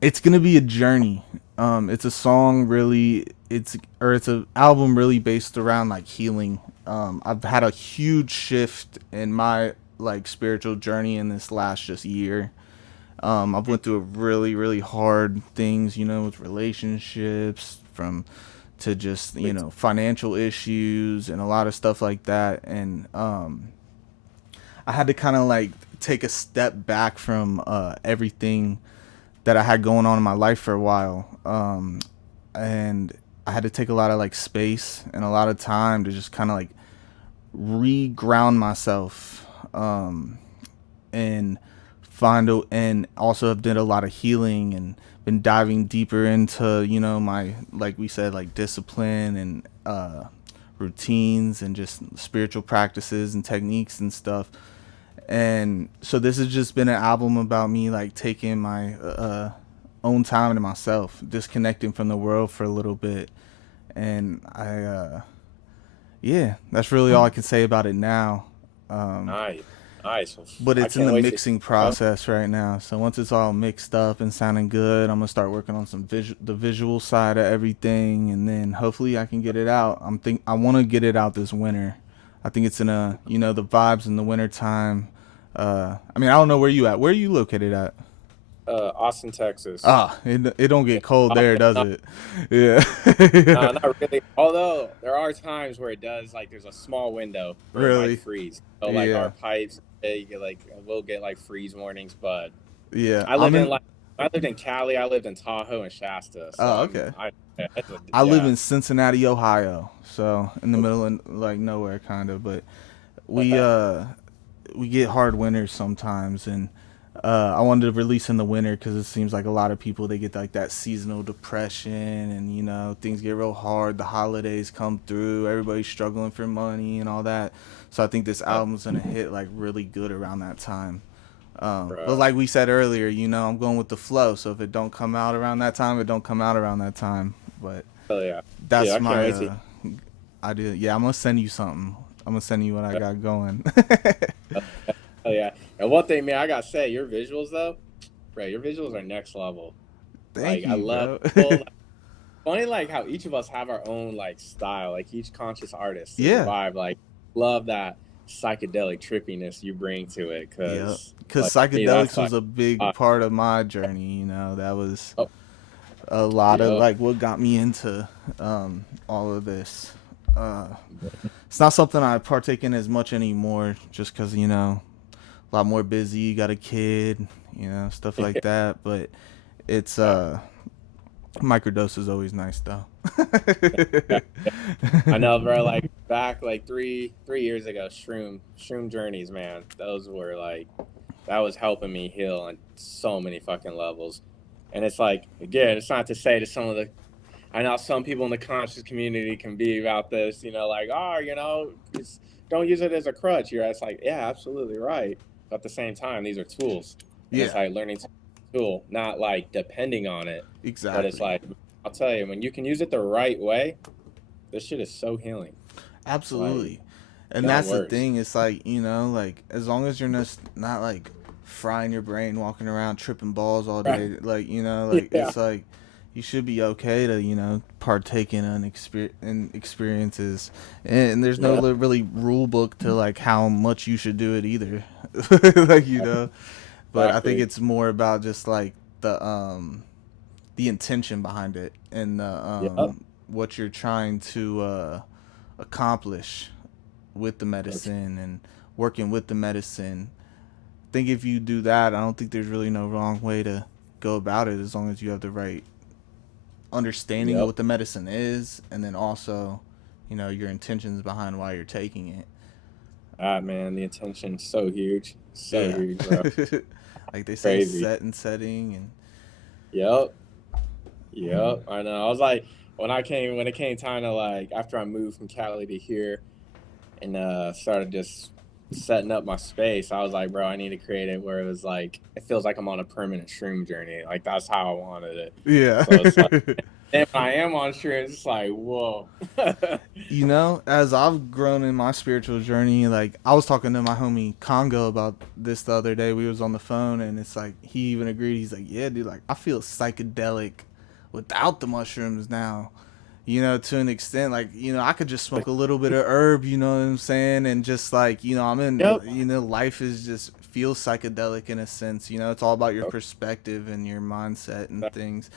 it's gonna be a journey. It's a song really, it's an album really based around like healing. I've had a huge shift in my like spiritual journey in this last just year. I've went through a really hard things, with relationships, from to just financial issues and a lot of stuff like that. And I had to kind of like take a step back from everything that I had going on in my life for a while. And I had to take a lot of like space and a lot of time to just kind of like re-ground myself, and and also have did a lot of healing and been diving deeper into my, like we said, like discipline and routines and just spiritual practices and techniques and stuff. And so this has just been an album about me like taking my own time to myself, disconnecting from the world for a little bit. And yeah, that's really all I can say about it now. Nice, nice. But I it's in can't the wait mixing process right now. So once it's all mixed up and sounding good, I'm gonna start working on the visual side of everything, and then hopefully I can get it out. I want to get it out this winter. I think it's in the vibes in the winter time. I mean, I don't know where you at. Where are you located at? Austin, Texas. Ah, it don't Yeah. get cold there, does No, it? Yeah. no, not really. Although there are times where it does, like there's a small window where it might Really? freeze. So like our Yeah. pipes, you get like we'll get like freeze warnings. But Yeah. I lived in like I lived in Cali, I lived in Tahoe and Shasta. So Oh, I'm okay. I it's a, I live yeah. in Cincinnati, Ohio, so in the middle of like nowhere, kind of. But we Okay. uh we get hard winters sometimes, and I wanted to release in the winter because it seems like a lot of people, they get like that seasonal depression, and things get real hard. The holidays come through, everybody's struggling for money and all that. So I think this album's gonna hit like really good around that time. But Bro. like we said earlier, I'm going with the flow. So if it don't come out around that time, it don't come out around that time. But Oh yeah. Yeah, that's I can't my wait to idea. Yeah, I'm gonna send you something. I'm gonna send you what I got going. oh yeah. And one thing, man, I gotta say, your visuals though, bro, your visuals are next level. Thank Like I you, love bro. people. Funny like how each of us have our own like style, like each conscious artist and Yeah. vibe. Like love that psychedelic trippiness you bring to it, Yeah, because because like for me that's psychedelics like was a big uh, part of my journey. That was oh a lot of yeah like what got me into all of this. It's not something I partake in as much anymore, just because a lot more busy. You got a kid, stuff like that. But it's yeah microdose is always nice though. yeah. I know, bro. Like back like three years ago, shroom journeys, man. Those were like that was helping me heal on so many fucking levels. And it's like again, it's not to say to some of the I know some people in the conscious community can be about this, like, oh, it's, don't use it as a crutch. You're it's like, yeah, absolutely right. But at the same time, these are tools. And it's Yeah, like learning to use a tool, not like depending on it. But it's exactly. like, I'll tell you, when you can use it the right way, this shit is so healing. Like, Absolutely. And beyond that's the words. thing. It's like, like as long as you're not like frying your brain, walking around tripping balls all Right. day, like, like Yeah. it's like you should be okay to, partake in in experiences. And there's no Yeah. really rule book to like how much you should do it either. Like, but I think Exactly. it's more about just like the intention behind it, and Yep. what you're trying to accomplish with the That's, medicine and working with the medicine. I think if you do that, I don't think there's really no wrong way to go about it, as long as you have the right understanding of yep. what the medicine is, and then also, your intentions behind why you're taking it. Ah, man, the attention's so huge. So Yeah. huge, bro. Like they say, Crazy. set and setting, and Yep. Yep. I know. I was like, when it came time to like, after I moved from Cali to here and started just setting up my space, I was like, bro, I need to create it where it was like, it feels like I'm on a permanent shroom journey. Like, that's how I wanted it. yeah. So it's like, and when I am on shrooms, it's like, whoa. You know, as I've grown in my spiritual journey, like I was talking to my homie Congo about this the other day. We was on the phone, and it's like he even agreed. He's like, "Yeah, dude, like I feel psychedelic without the mushrooms now." You know, to an extent, like I could just smoke a little bit of herb. You know what I'm saying? And just like I'm in. Yep. Life is just feels psychedelic in a sense. It's all about your perspective and your mindset and things.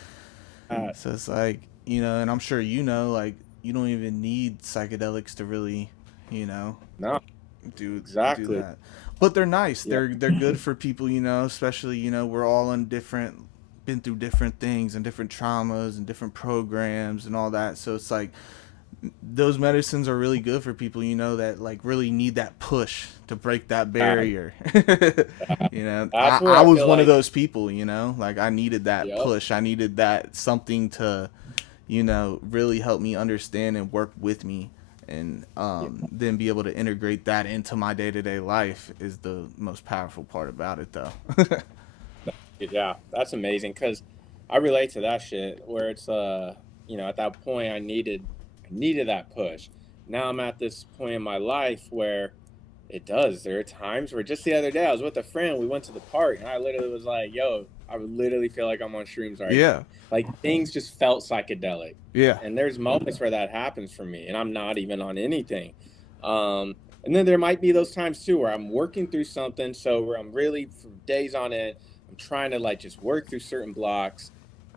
Uh, So it's like, and I'm sure like you don't even need psychedelics to really, you know, no, do exactly. that. But they're nice. Yeah. They're good for people, especially, we're all in been through different things and different traumas and different programs and all that. So it's like those medicines are really good for people, that like really need that push to break that barrier. That's where I I was feel one of like, those people, like I needed that yep. push. I needed that something to, really help me understand and work with me. And then be able to integrate that into my day-to-day life is the most powerful part about it, though. Yeah, that's amazing because I relate to that shit where it's at that point I needed that push. Now I'm at this point in my life where it does. There are times where just the other day I was with a friend, we went to the park and I literally was like, yo, I would literally feel like I'm on shrooms right Yeah. now. Like things just felt psychedelic. Yeah. And there's moments where that happens for me and I'm not even on anything. And then there might be those times too where I'm working through something, so where I'm really for days on end, I'm trying to like just work through certain blocks,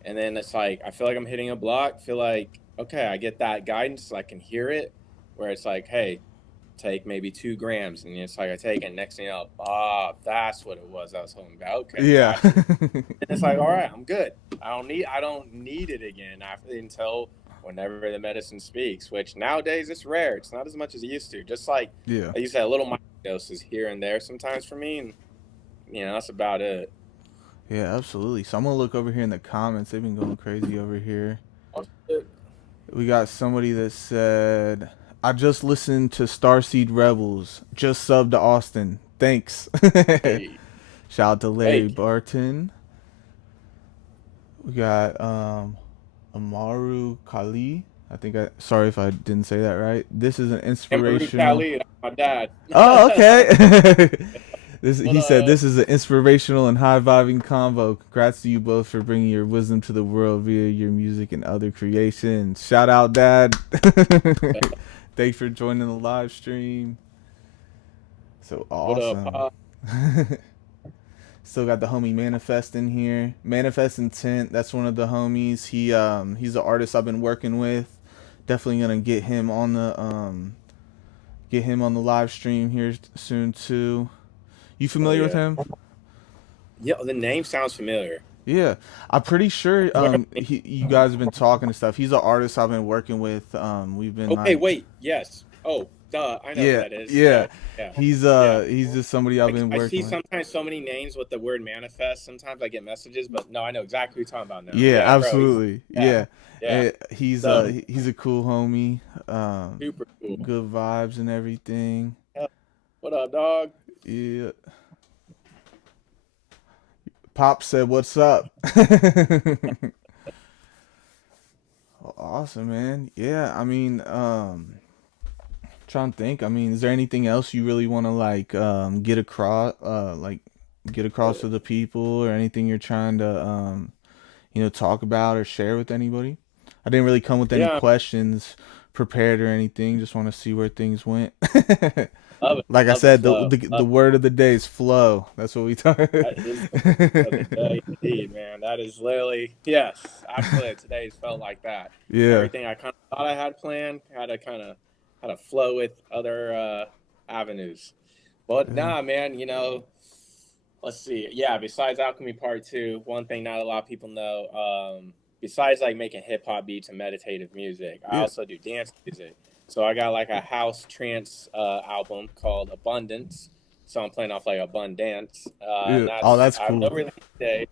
and then it's like I feel like I'm hitting a block. Feel like okay, I get that guidance, so I can hear it, where it's like, hey, take maybe 2 grams, and it's like I take it. Next thing you know, that's what it was I was hoping about. Okay, Yeah. gotcha. And it's like, all right, I'm good. I don't need it again until whenever the medicine speaks. Which nowadays it's rare. It's not as much as it used to. Just like Yeah. I used to have little microdoses here and there sometimes for me, and that's about it. Yeah, absolutely. So I'm gonna look over here in the comments. They've been going crazy over here. We got somebody that said, "I just listened to Starseed Rebels. Just subbed to Austin. Thanks." Hey, Shout out to Larry hey, Barton. We got Amaru Kali. Sorry if I didn't say that right. This is an Amaru inspirational. Khalid, my dad. Oh, okay. What He said this is an inspirational and high vibing combo. Congrats to you both for bringing your wisdom to the world via your music and other creations. Shout out, Dad. Thanks for joining the live stream. So What up, awesome. Pop? Still got the homie Manifest in here. Manifest Intent, that's one of the homies. He's an artist I've been working with. Definitely gonna get him on the live stream here soon too. You familiar with him? Yeah, the name sounds familiar. Yeah, I'm pretty sure you guys have been talking and stuff. He's an artist I've been working with. We've been Okay, like, wait. Yes. Oh, duh. I know who yeah, that is. yeah. Yeah. He's just somebody I've been I see working with. sometimes so many names with the word manifest. Sometimes I get messages, but no, I know exactly who you're talking about now. Yeah, Yeah, bro. absolutely. Yeah. Yeah. He's So, he's a cool homie. super cool. Good vibes and everything. What up, dog? Yeah. Pop said, "What's up?" Well, awesome, man. Yeah, I mean, trying to think. I mean, is there anything else you really want to like get across to the people, or anything you're trying to talk about or share with anybody? I didn't really come with any Yeah, questions prepared or anything. Just want to see where things went. love it. Like I Love the said, flow. the word of the day is flow. That's what we talk. That is the word of the day, indeed, man. That is literally, yes, absolutely. Today's felt like that. Yeah. Everything I kind of thought I had planned had to flow with other avenues. But Yeah. nah, man, let's see. Yeah, besides Alchemy Part 2, one thing not a lot of people know, besides like making hip hop beats and meditative music, I Yeah. also do dance music. So I got like a house trance album called Abundance. So I'm playing off like Abundance, and Yeah. Oh, that's that's I have no cool. release date,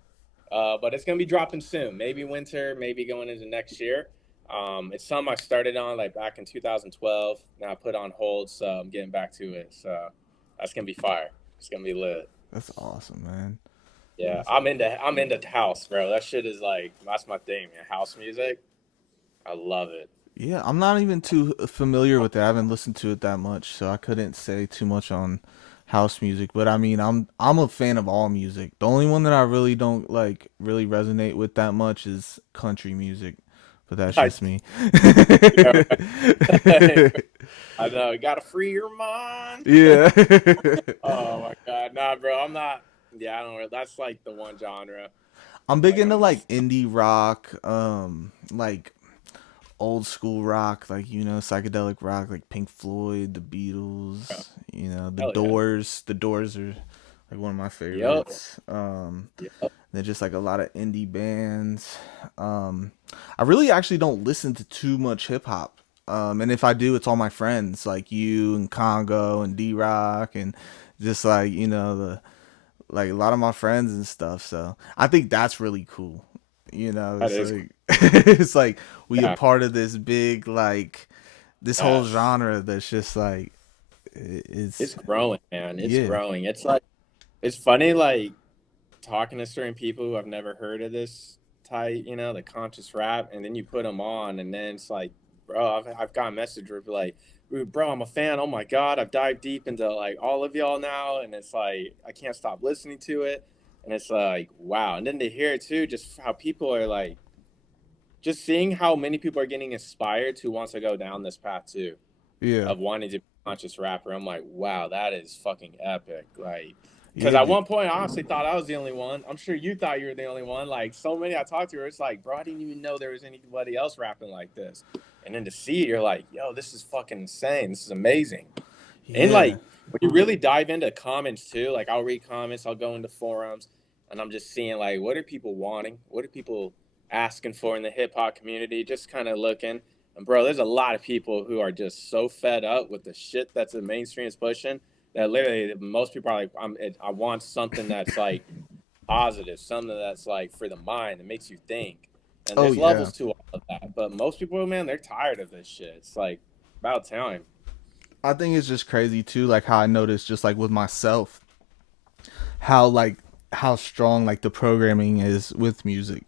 but it's gonna be dropping soon. Maybe winter, maybe going into next year. It's something I started on like back in 2012. Now I put on hold, so I'm getting back to it. So that's gonna be fire. It's gonna be lit. That's awesome, man. Yeah, That's I'm into house, bro. That shit is like that's my thing, man. House music, I love it. Yeah, I'm not even too familiar with it. I haven't listened to it that much, so I couldn't say too much on house music. But I mean, I'm a fan of all music. The only one that I really don't like really resonate with that much is country music. But that's I, just me. yeah, right. I know. You gotta free your mind. Yeah. Oh my god, nah, bro. I'm not. Yeah, I don't know. That's like the one genre. I'm big Like into I'm like just. indie rock, like old school rock, like psychedelic rock, like Pink Floyd, the Beatles, the Hell yeah. Doors. The Doors are like one of my Yep. favorites. Yep. They're just like a lot of indie bands. I really actually don't listen to too much hip hop. And if I do, it's all my friends like you and Congo and D Rock and just like the like a lot of my friends and stuff. So I think that's really cool. That It's is. like it's like we a Yeah. part of this big like this whole Yes. genre that's just like It's it's growing, man. It's yeah. growing. It's like it's funny, like talking to certain people who have never heard of this type, the conscious rap, and then you put them on, and then it's like, bro, I've got a message where like, bro, I'm a fan. Oh my god, I've dived deep into like all of y'all now, and it's like I can't stop listening to it, and it's like wow. And then to hear it too, just how people are like, just seeing how many people are getting inspired who wants to go down this path too Yeah. of wanting to be a conscious rapper. I'm like, wow, that is fucking epic. Like, because Yeah, at one point, I honestly thought I was the only one. I'm sure you thought you were the only one. Like, so many I talked to, it's like, bro, I didn't even know there was anybody else rapping like this. And then to see it, you're like, yo, this is fucking insane. This is amazing. And yeah. like, when you really dive into comments too, like, I'll read comments, I'll go into forums, and I'm just seeing, like, what are people wanting? What are people asking for in the hip hop community? Just kind of looking. And bro, there's a lot of people who are just so fed up with the shit that's the mainstream is pushing that literally most people are like, I want something that's like positive, something that's like for the mind that makes you think. And Oh there's yeah. levels to all of that. But most people, man, they're tired of this shit. It's like about time. I think it's just crazy too, like how I noticed just like with myself, how like how strong like the programming is with music.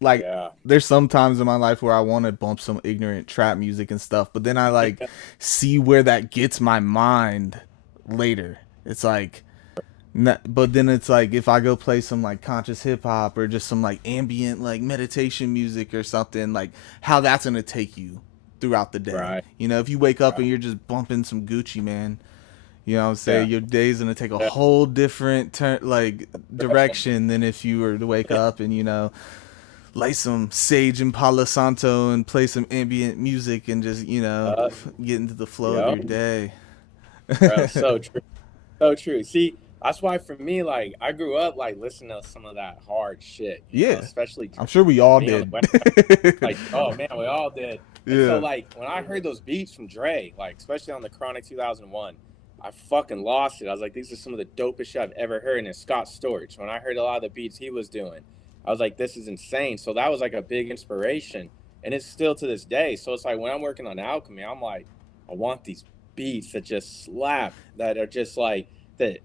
Like Yeah. there's some times in my life where I want to bump some ignorant trap music and stuff, but then I like see where that gets my mind later. It's like but then it's like if I go play some like conscious hip hop or just some like ambient like meditation music or something, like how that's gonna take you throughout the day. Right. If you wake up Right. and you're just bumping some Gucci, man, what I'm Yeah. saying, your day's gonna take a Yeah. whole different like Bro. direction than if you were to wake up and light some sage and Palo Santo and play some ambient music and just Uh, get into the flow of yo, your day. bro, so true. So true. See, that's why for me, like, I grew up like listening to some of that hard shit, Yeah, especially I'm sure we all being on the did. West. Like, oh man, we all did. And so, Yeah. like, when I heard those beats from Dre, like, especially on the Chronic 2001, I fucking lost it. I was like, these are some of the dopest shit I've ever heard. And it's Scott Storch. When I heard a lot of the beats he was doing, I was like, this is insane. So that was like a big inspiration. And it's still to this day. So it's like when I'm working on Alchemy, I'm like, I want these beats that just slap, that are just like, that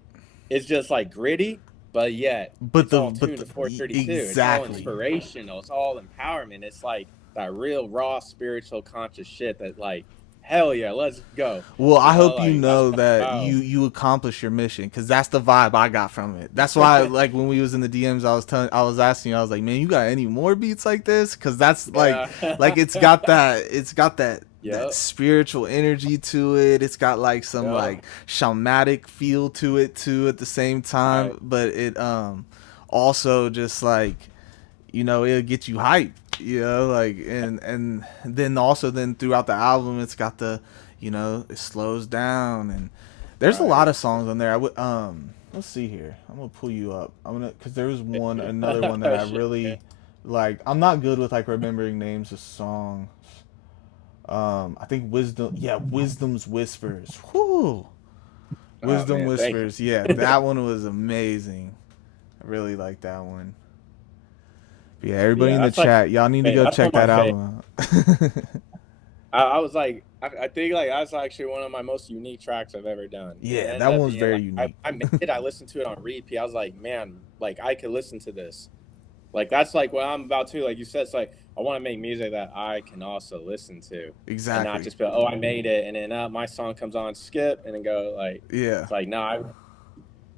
it's just like gritty, but yet But it's the all but tuned the, to 432. It's all exactly. inspirational. It's all empowerment. It's like that real raw spiritual conscious shit that like hell yeah, let's go. Well, I hope you Like that's know what I'm that about. you accomplish your mission because that's the vibe I got from it. That's why, like when we was in the DMs, I was asking you, I was like, man, you got any more beats like this? Because that's Yeah. like it's got that Yep. spiritual energy to it. It's got like some Yep. like shamanic feel to it too at the same Right. time, but it also just like it'll get you hyped, like and then also then throughout the album it's got the it slows down and there's a lot Right. of songs on there. I would let's see here, I'm gonna pull you up, I'm gonna because there was another one that I Shit, man. really like. I'm not good with like remembering names of songs. I think Wisdom. Yeah, Wisdom's Whispers. Whoo, Oh Wisdom man, thank you. Whispers. Yeah, that one was amazing. I really like that one. But yeah, everybody Yeah, in the that's like, chat, y'all need to man, go that's one check of my that favorite. album out. I was like, I think like that's actually one of my most unique tracks I've ever done. It Yeah, ended that up one was being very like unique. I made it. I listened to it on repeat. I was like, man, like I could listen to this. Like that's like what I'm about to. Like you said, it's like I want to make music that I can also listen to, and not Exactly. just be like, oh, I made it, and then my song comes on, skip, and then go like, Yeah. it's like no,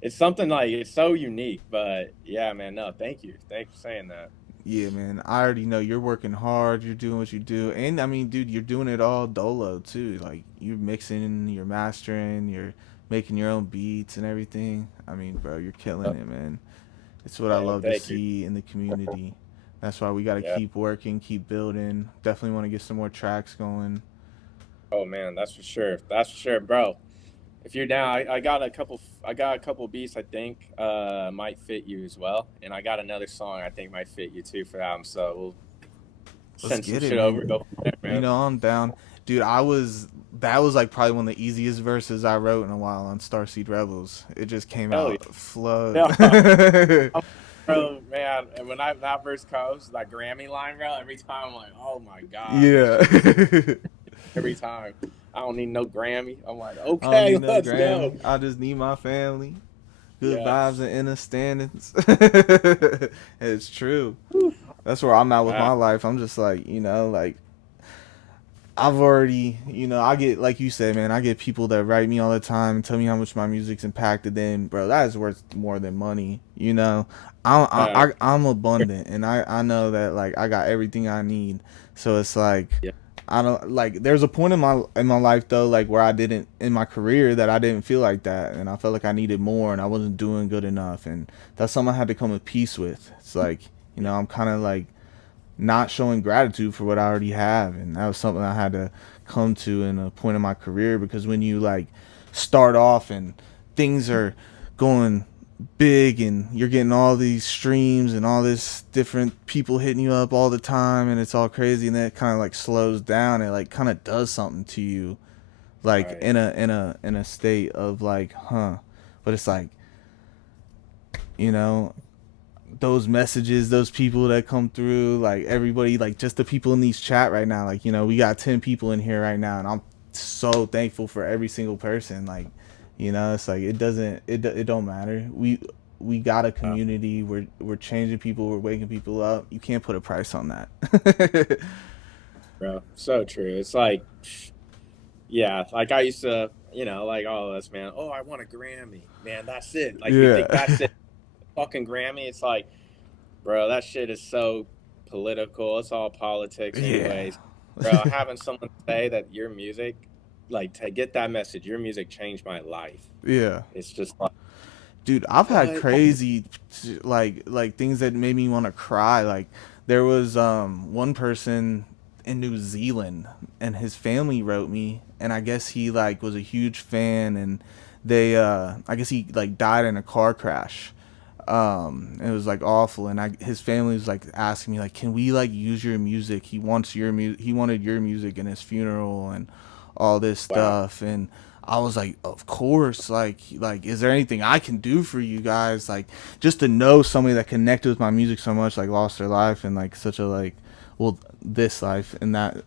it's something like it's so unique. But yeah, man, no, thank you for saying that. Yeah, man. I already know you're working hard. You're doing what you do, and I mean, dude, you're doing it all dolo too. Like you're mixing, you're mastering, you're making your own beats and everything. I mean, bro, you're killing it, man. It's what I Man, love to thank you. see in the community. That's why we got to Yeah. keep working, keep building. Definitely want to get some more tracks going. Oh man, that's for sure. That's for sure, bro. If you're down, I got a couple. I got a couple beats I think might fit you as well, and I got another song I think might fit you too for them. So we'll Let's send some get it, shit over. man. Go from there, You man. know, I'm down. Dude, I was that was like probably one of the easiest verses I wrote in a while on Starseed Rebels. It just came Hell out flowed. yeah, bro, man. And when that verse comes, that Grammy line, bro, every time I'm like, oh my god, this Yeah. shit is every time. I don't need no Grammy. I'm like, I don't okay, need no let's go. Grammy. I just need my family. Good Yeah. vibes and understandings. It's true. That's where I'm at with Wow. my life. I'm just like, like I've already, I get, like you said, man, I get people that write me all the time and tell me how much my music's impacted them. Bro, that is worth more than money, I'm abundant, and I know that, like, I got everything I need. So it's like, Yeah. I don't, like, there's a point in my life, though, like, where I didn't, in my career, that I didn't feel like that. And I felt like I needed more and I wasn't doing good enough. And that's something I had to come to peace with. It's like, I'm kind of like, not showing gratitude for what I already have, and that was something I had to come to in a point in my career, because when you like start off and things are going big and you're getting all these streams and all this different people hitting you up all the time and it's all crazy, and then it kind of like slows down, it like kind of does something to you, like Right. in a state of like, but it's like, you know those messages, those people that come through, like everybody, like just the people in these chat right now, like, we got 10 people in here right now, and I'm so thankful for every single person. Like, it's like it don't matter. We got a community. We're changing people. We're waking people up. You can't put a price on that. Bro, so true. It's like, yeah, like I used to, like all of us, man. Oh, I want a Grammy, man. That's it. Like we think Yeah. that's it. Fucking Grammy. It's like, bro, that shit is so political. It's all politics, Yeah. anyways. Bro, having someone say that your music, like to get that message, your music changed my life. Yeah. It's just like, Dude, I've had what? crazy, like things that made me want to cry. Like, there was one person in New Zealand, and his family wrote me, and I guess he like was a huge fan, and they I guess he like died in a car crash. It was like awful, and his family was like asking me, like, can we like use your music? He wanted your music in his funeral and all this Wow. stuff. And I was like, of course. Like, is there anything I can do for you guys? Like, just to know somebody that connected with my music so much, like, lost their life in like such a, like, well, this life in that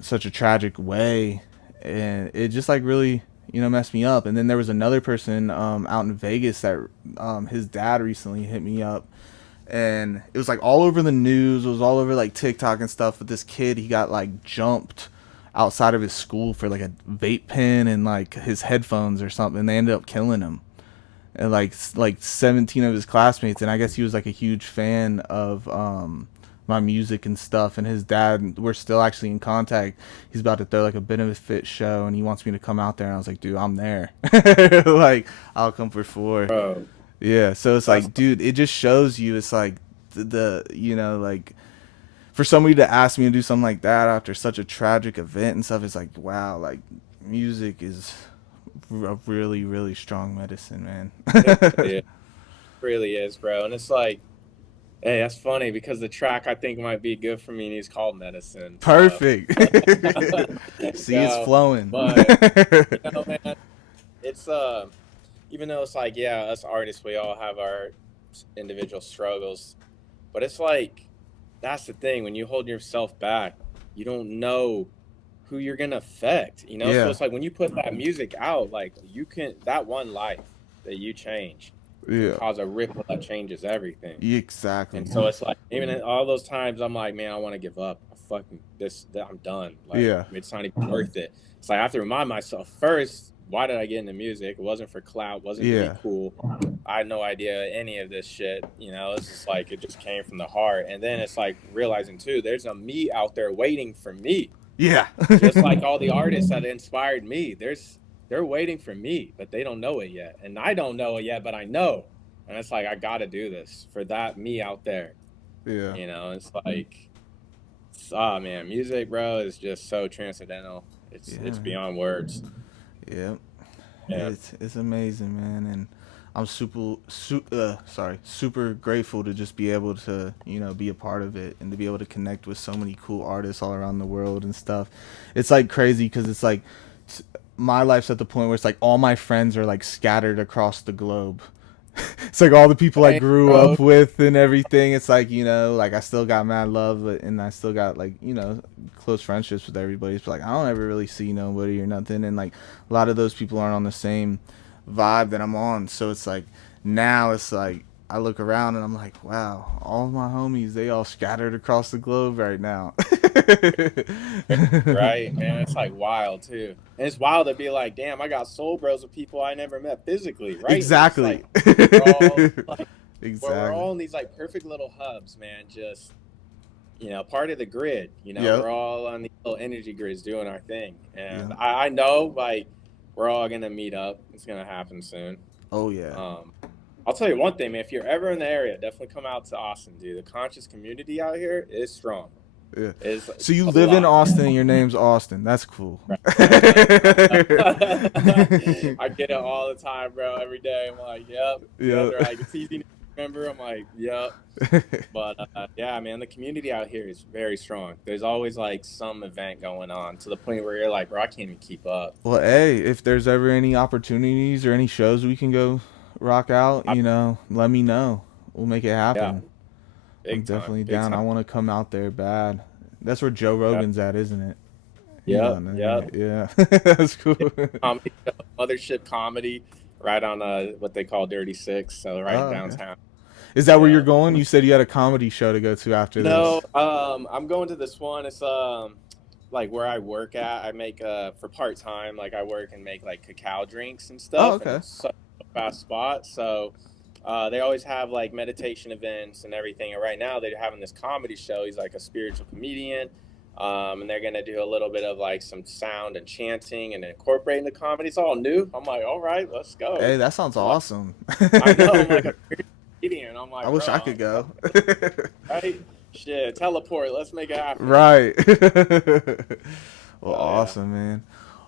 such a tragic way, and it just like really, messed me up. And then there was another person out in Vegas that his dad recently hit me up, and it was like all over the news. It was all over like TikTok and stuff. But this kid, he got like jumped outside of his school for like a vape pen and like his headphones or something. And they ended up killing him. And like 17 of his classmates, and I guess he was like a huge fan of my music and stuff. And his dad, we're still actually in contact. He's about to throw like a benefit show, and he wants me to come out there. And I was like, dude, I'm there. Like, I'll come for 4. Bro, Yeah, so it's that's like, dude, it just shows you, it's like like, for somebody to ask me to do something like that after such a tragic event and stuff, it's like, wow, like, music is a really, really strong medicine, man. it really is, bro. And it's like, Hey, that's funny because the track I think might be good for me is called Medicine. So, Perfect. there you See, it's go. flowing. But man, it's even though it's like, yeah, us artists, we all have our individual struggles, but it's like that's the thing when you hold yourself back, you don't know who you're gonna affect, So Yeah, it's like when you put that music out, like you can that one life that you change can yeah, cause a ripple that changes everything. exactly. And so it's like even in all those times I'm like, man, I want to give up. I'm done. Like Yeah, it's not even worth it. So I have to remind myself first, why did I get into music? It wasn't for clout, wasn't to be yeah, cool. I had no idea any of this shit. It's just like it just came from the heart. And then it's like realizing too, there's a me out there waiting for me. yeah. Just like all the artists that inspired me. They're waiting for me, but they don't know it yet. And I don't know it yet, but I know. And it's like I gotta do this for that me out there. Yeah, It's like ah man, music, bro, is just so transcendental. yeah, It's man. beyond words. Yeah. Yeah. It's amazing, man, and I'm super grateful to just be able to be a part of it and to be able to connect with so many cool artists all around the world and stuff. It's like crazy because it's like my life's at the point where it's like all my friends are like scattered across the globe. It's like all the people I Thanks, grew bro. up with and everything. It's like, like I still got mad love, and I still got like, close friendships with everybody. It's like I don't ever really see nobody or nothing, and like a lot of those people aren't on the same vibe that I'm on. So it's like now it's like I look around and I'm like, wow, all my homies, they all scattered across the globe right now. Right, man. It's like wild too. And it's wild to be like, damn, I got soul bros with people I never met physically, right? And it's Exactly. like we're all like we're Exactly. all in these like perfect little hubs, man. Just part of the grid. Yep. We're all on the little energy grids doing our thing. And Yep. I know like we're all gonna meet up. It's gonna happen soon. Oh yeah. Um, I'll tell you one thing, man. If you're ever in the area, definitely come out to Austin, dude. The conscious community out here is strong. Yeah. Is So you a live in lot. Austin and your name's Austin. That's cool. Right. I get it all the time, bro. Every day, I'm like, yep. Yeah. They're like, it's easy to remember. I'm like, yep. But yeah, man, the community out here is very strong. There's always like some event going on to the point where you're like, bro, I can't even keep up. Well, hey, if there's ever any opportunities or any shows we can go rock out, I, let me know. We'll make it yeah, happen. I'm big time, definitely big down. I time. want to come out there bad. That's where Joe Yeah, Rogan's at, isn't it? He's yep, on there. yep. Yeah. That's cool. Comedy, Mothership Comedy, right on what they call Dirty Six, so right Oh, okay. downtown. Is that where you're Yeah. going? You said you had a comedy show to go to after No, this. I'm going to this one. It's like where I work at. I make for part time. Like I work and make like cacao drinks and Oh, stuff, and okay. it's such a fast spot. So they always have like meditation events and everything. And right now they're having this comedy show. He's like a spiritual comedian. And they're gonna do a little bit of like some sound and chanting and incorporating the comedy. It's all new. I'm like, all right, let's go. Hey, that sounds I'm like, awesome. I know. I'm like a comedian. I'm I like, wish I bro, could go. right? Shit, teleport. Let's make it happen. Right. Well, Oh yeah. awesome, man.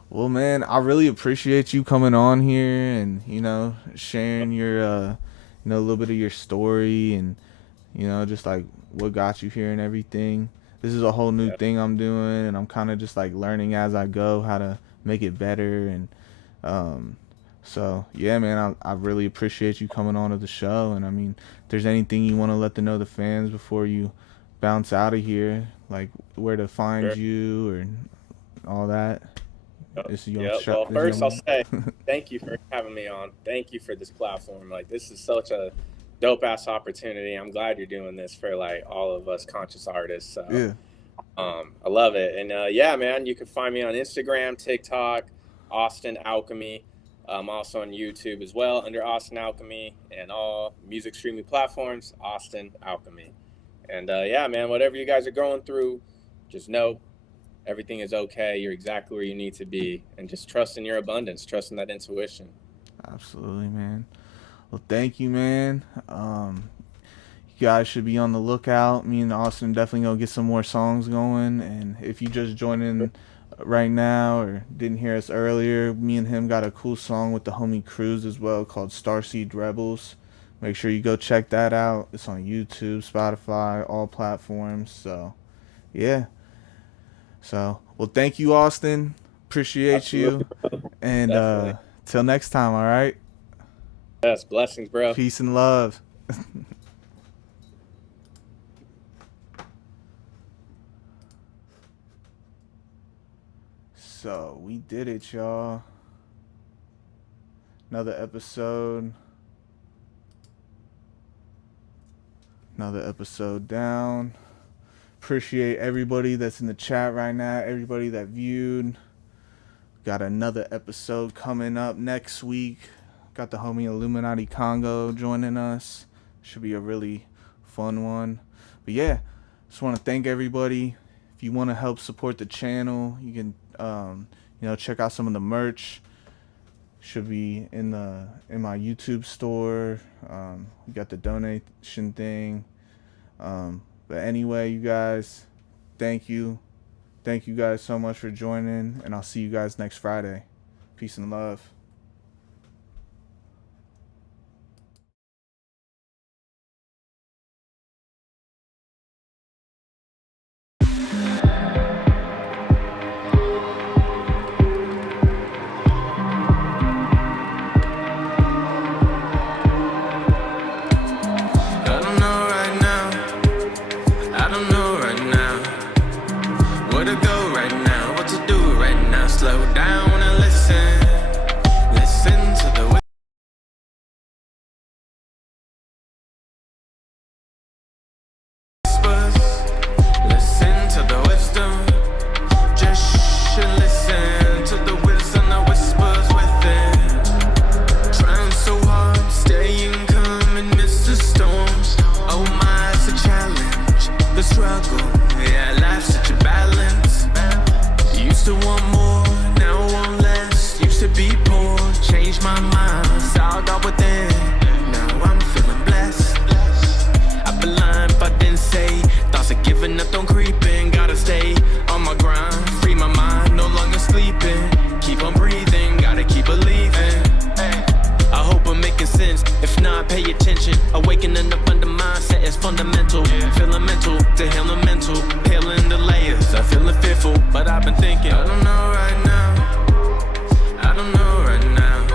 Well, man, I really appreciate you coming on here and, sharing your, a little bit of your story and, just like what got you here and everything. This is a whole new Yeah. thing I'm doing, and I'm kind of just like learning as I go how to make it better. And, um, so yeah, man, I really appreciate you coming on to the show. And I mean, if there's anything you want to let the fans before you bounce out of here, like where to find Sure. you or all that. Yep. This is your Yep. shot. Well, This is first I'll your... say thank you for having me on. Thank you for this platform. Like this is such a dope ass opportunity. I'm glad you're doing this for like all of us conscious artists. So Yeah. I love it. And yeah, man, you can find me on Instagram, TikTok, Austin Alchemy. I'm also on YouTube as well under Austin Alchemy and all music streaming platforms, Austin Alchemy. And yeah, man, whatever you guys are going through, just know everything is okay. You're exactly where you need to be. And just trust in your abundance, trust in that intuition. Absolutely, man. Well, thank you, man. You guys should be on the lookout. Me and Austin definitely gonna get some more songs going. And if you just joined in right now or didn't hear us earlier, me and him got a cool song with the homie Cruz as well called Starseed Rebels. Make sure you go check that out. It's on YouTube, Spotify, all platforms. So, yeah. So, well, thank you, Austin. Appreciate Absolutely, you. bro. And Definitely. till next time, all right? Yes, blessings, bro. Peace and love. So, we did it, y'all. Another episode. Another episode down. Appreciate everybody that's in the chat right now, everybody that viewed. Got another episode coming up next week. Got the homie Illuminati Congo joining us. Should be a really fun one. But yeah, just want to thank everybody. If you want to help support the channel, you can check out some of the merch. Should be in my YouTube store. We got the donation thing. But anyway, you guys, thank you. Thank you guys so much for joining, and I'll see you guys next Friday. Peace and love. Slow down and listen. Listen to the whispers. Listen to the wisdom. Just listen to the wisdom that whispers within. Trying so hard, staying calm amidst the storms. Oh my, it's a challenge. The struggle, yeah, life's such a balance. Used to want more, now I want less. Used to be poor, changed my mind. Saw God within, now I'm feeling blessed. I'd be lying if I didn't say thoughts of giving up don't creep in. Gotta stay on my grind, free my mind, no longer sleeping. Keep on breathing, gotta keep believing. I hope I'm making sense, if not pay attention. Awakening up under mindset is fundamental. Feeling mental to heal the mental. Peeling the layers, I'm feeling fearful, but I've been thinking, I don't know right now. I don't know right now.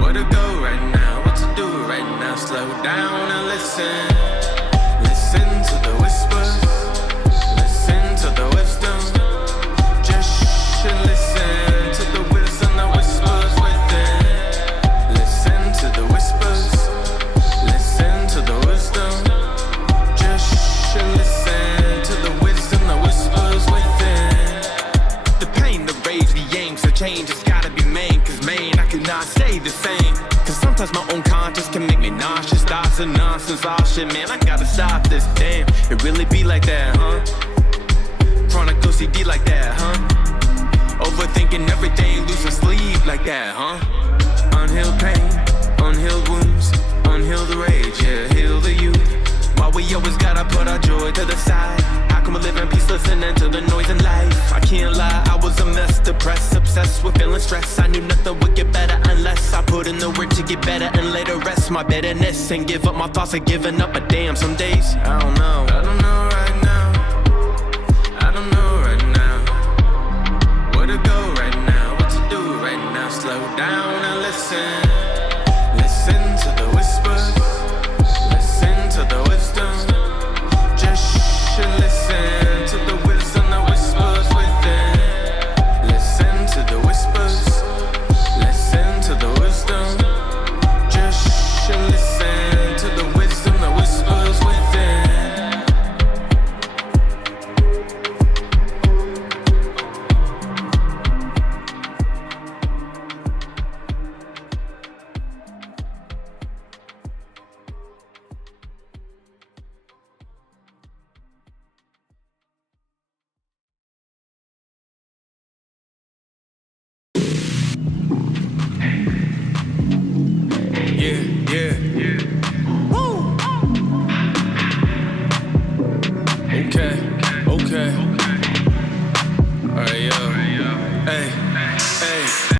Where to go right now, what to do right now. Slow down and listen. Listen to the whispers. Listen to the wisdom. Just listen to the wisdom that whispers within. Listen to the whispers. Listen to the wisdom. Just listen to the wisdom that whispers within. The pain, the rage, the aims, the change has gotta be made. Cause man, I cannot stay the same. Cause sometimes my own conscience can make me nauseous. Thoughts and nonsense, all shit, man, I gotta stop this. Damn, it really be like that, huh? Chronic OCD like that, huh? Overthinking everything, losing sleep like that, huh? Unhealed pain, unhealed wounds, unhealed rage, yeah, heal the youth. Why we always gotta put our joy to the side? How come we live in peace, listening to the noise in life? I can't lie, I was a mess, depressed, obsessed with feeling stressed. I knew nothing would get better unless I put in the work to get better and later rest my bitterness and give up my thoughts of giving up. But damn, some days, I don't know. I don't know right now. I don't know right now. Where to go right now, what to do right now. Slow down and listen.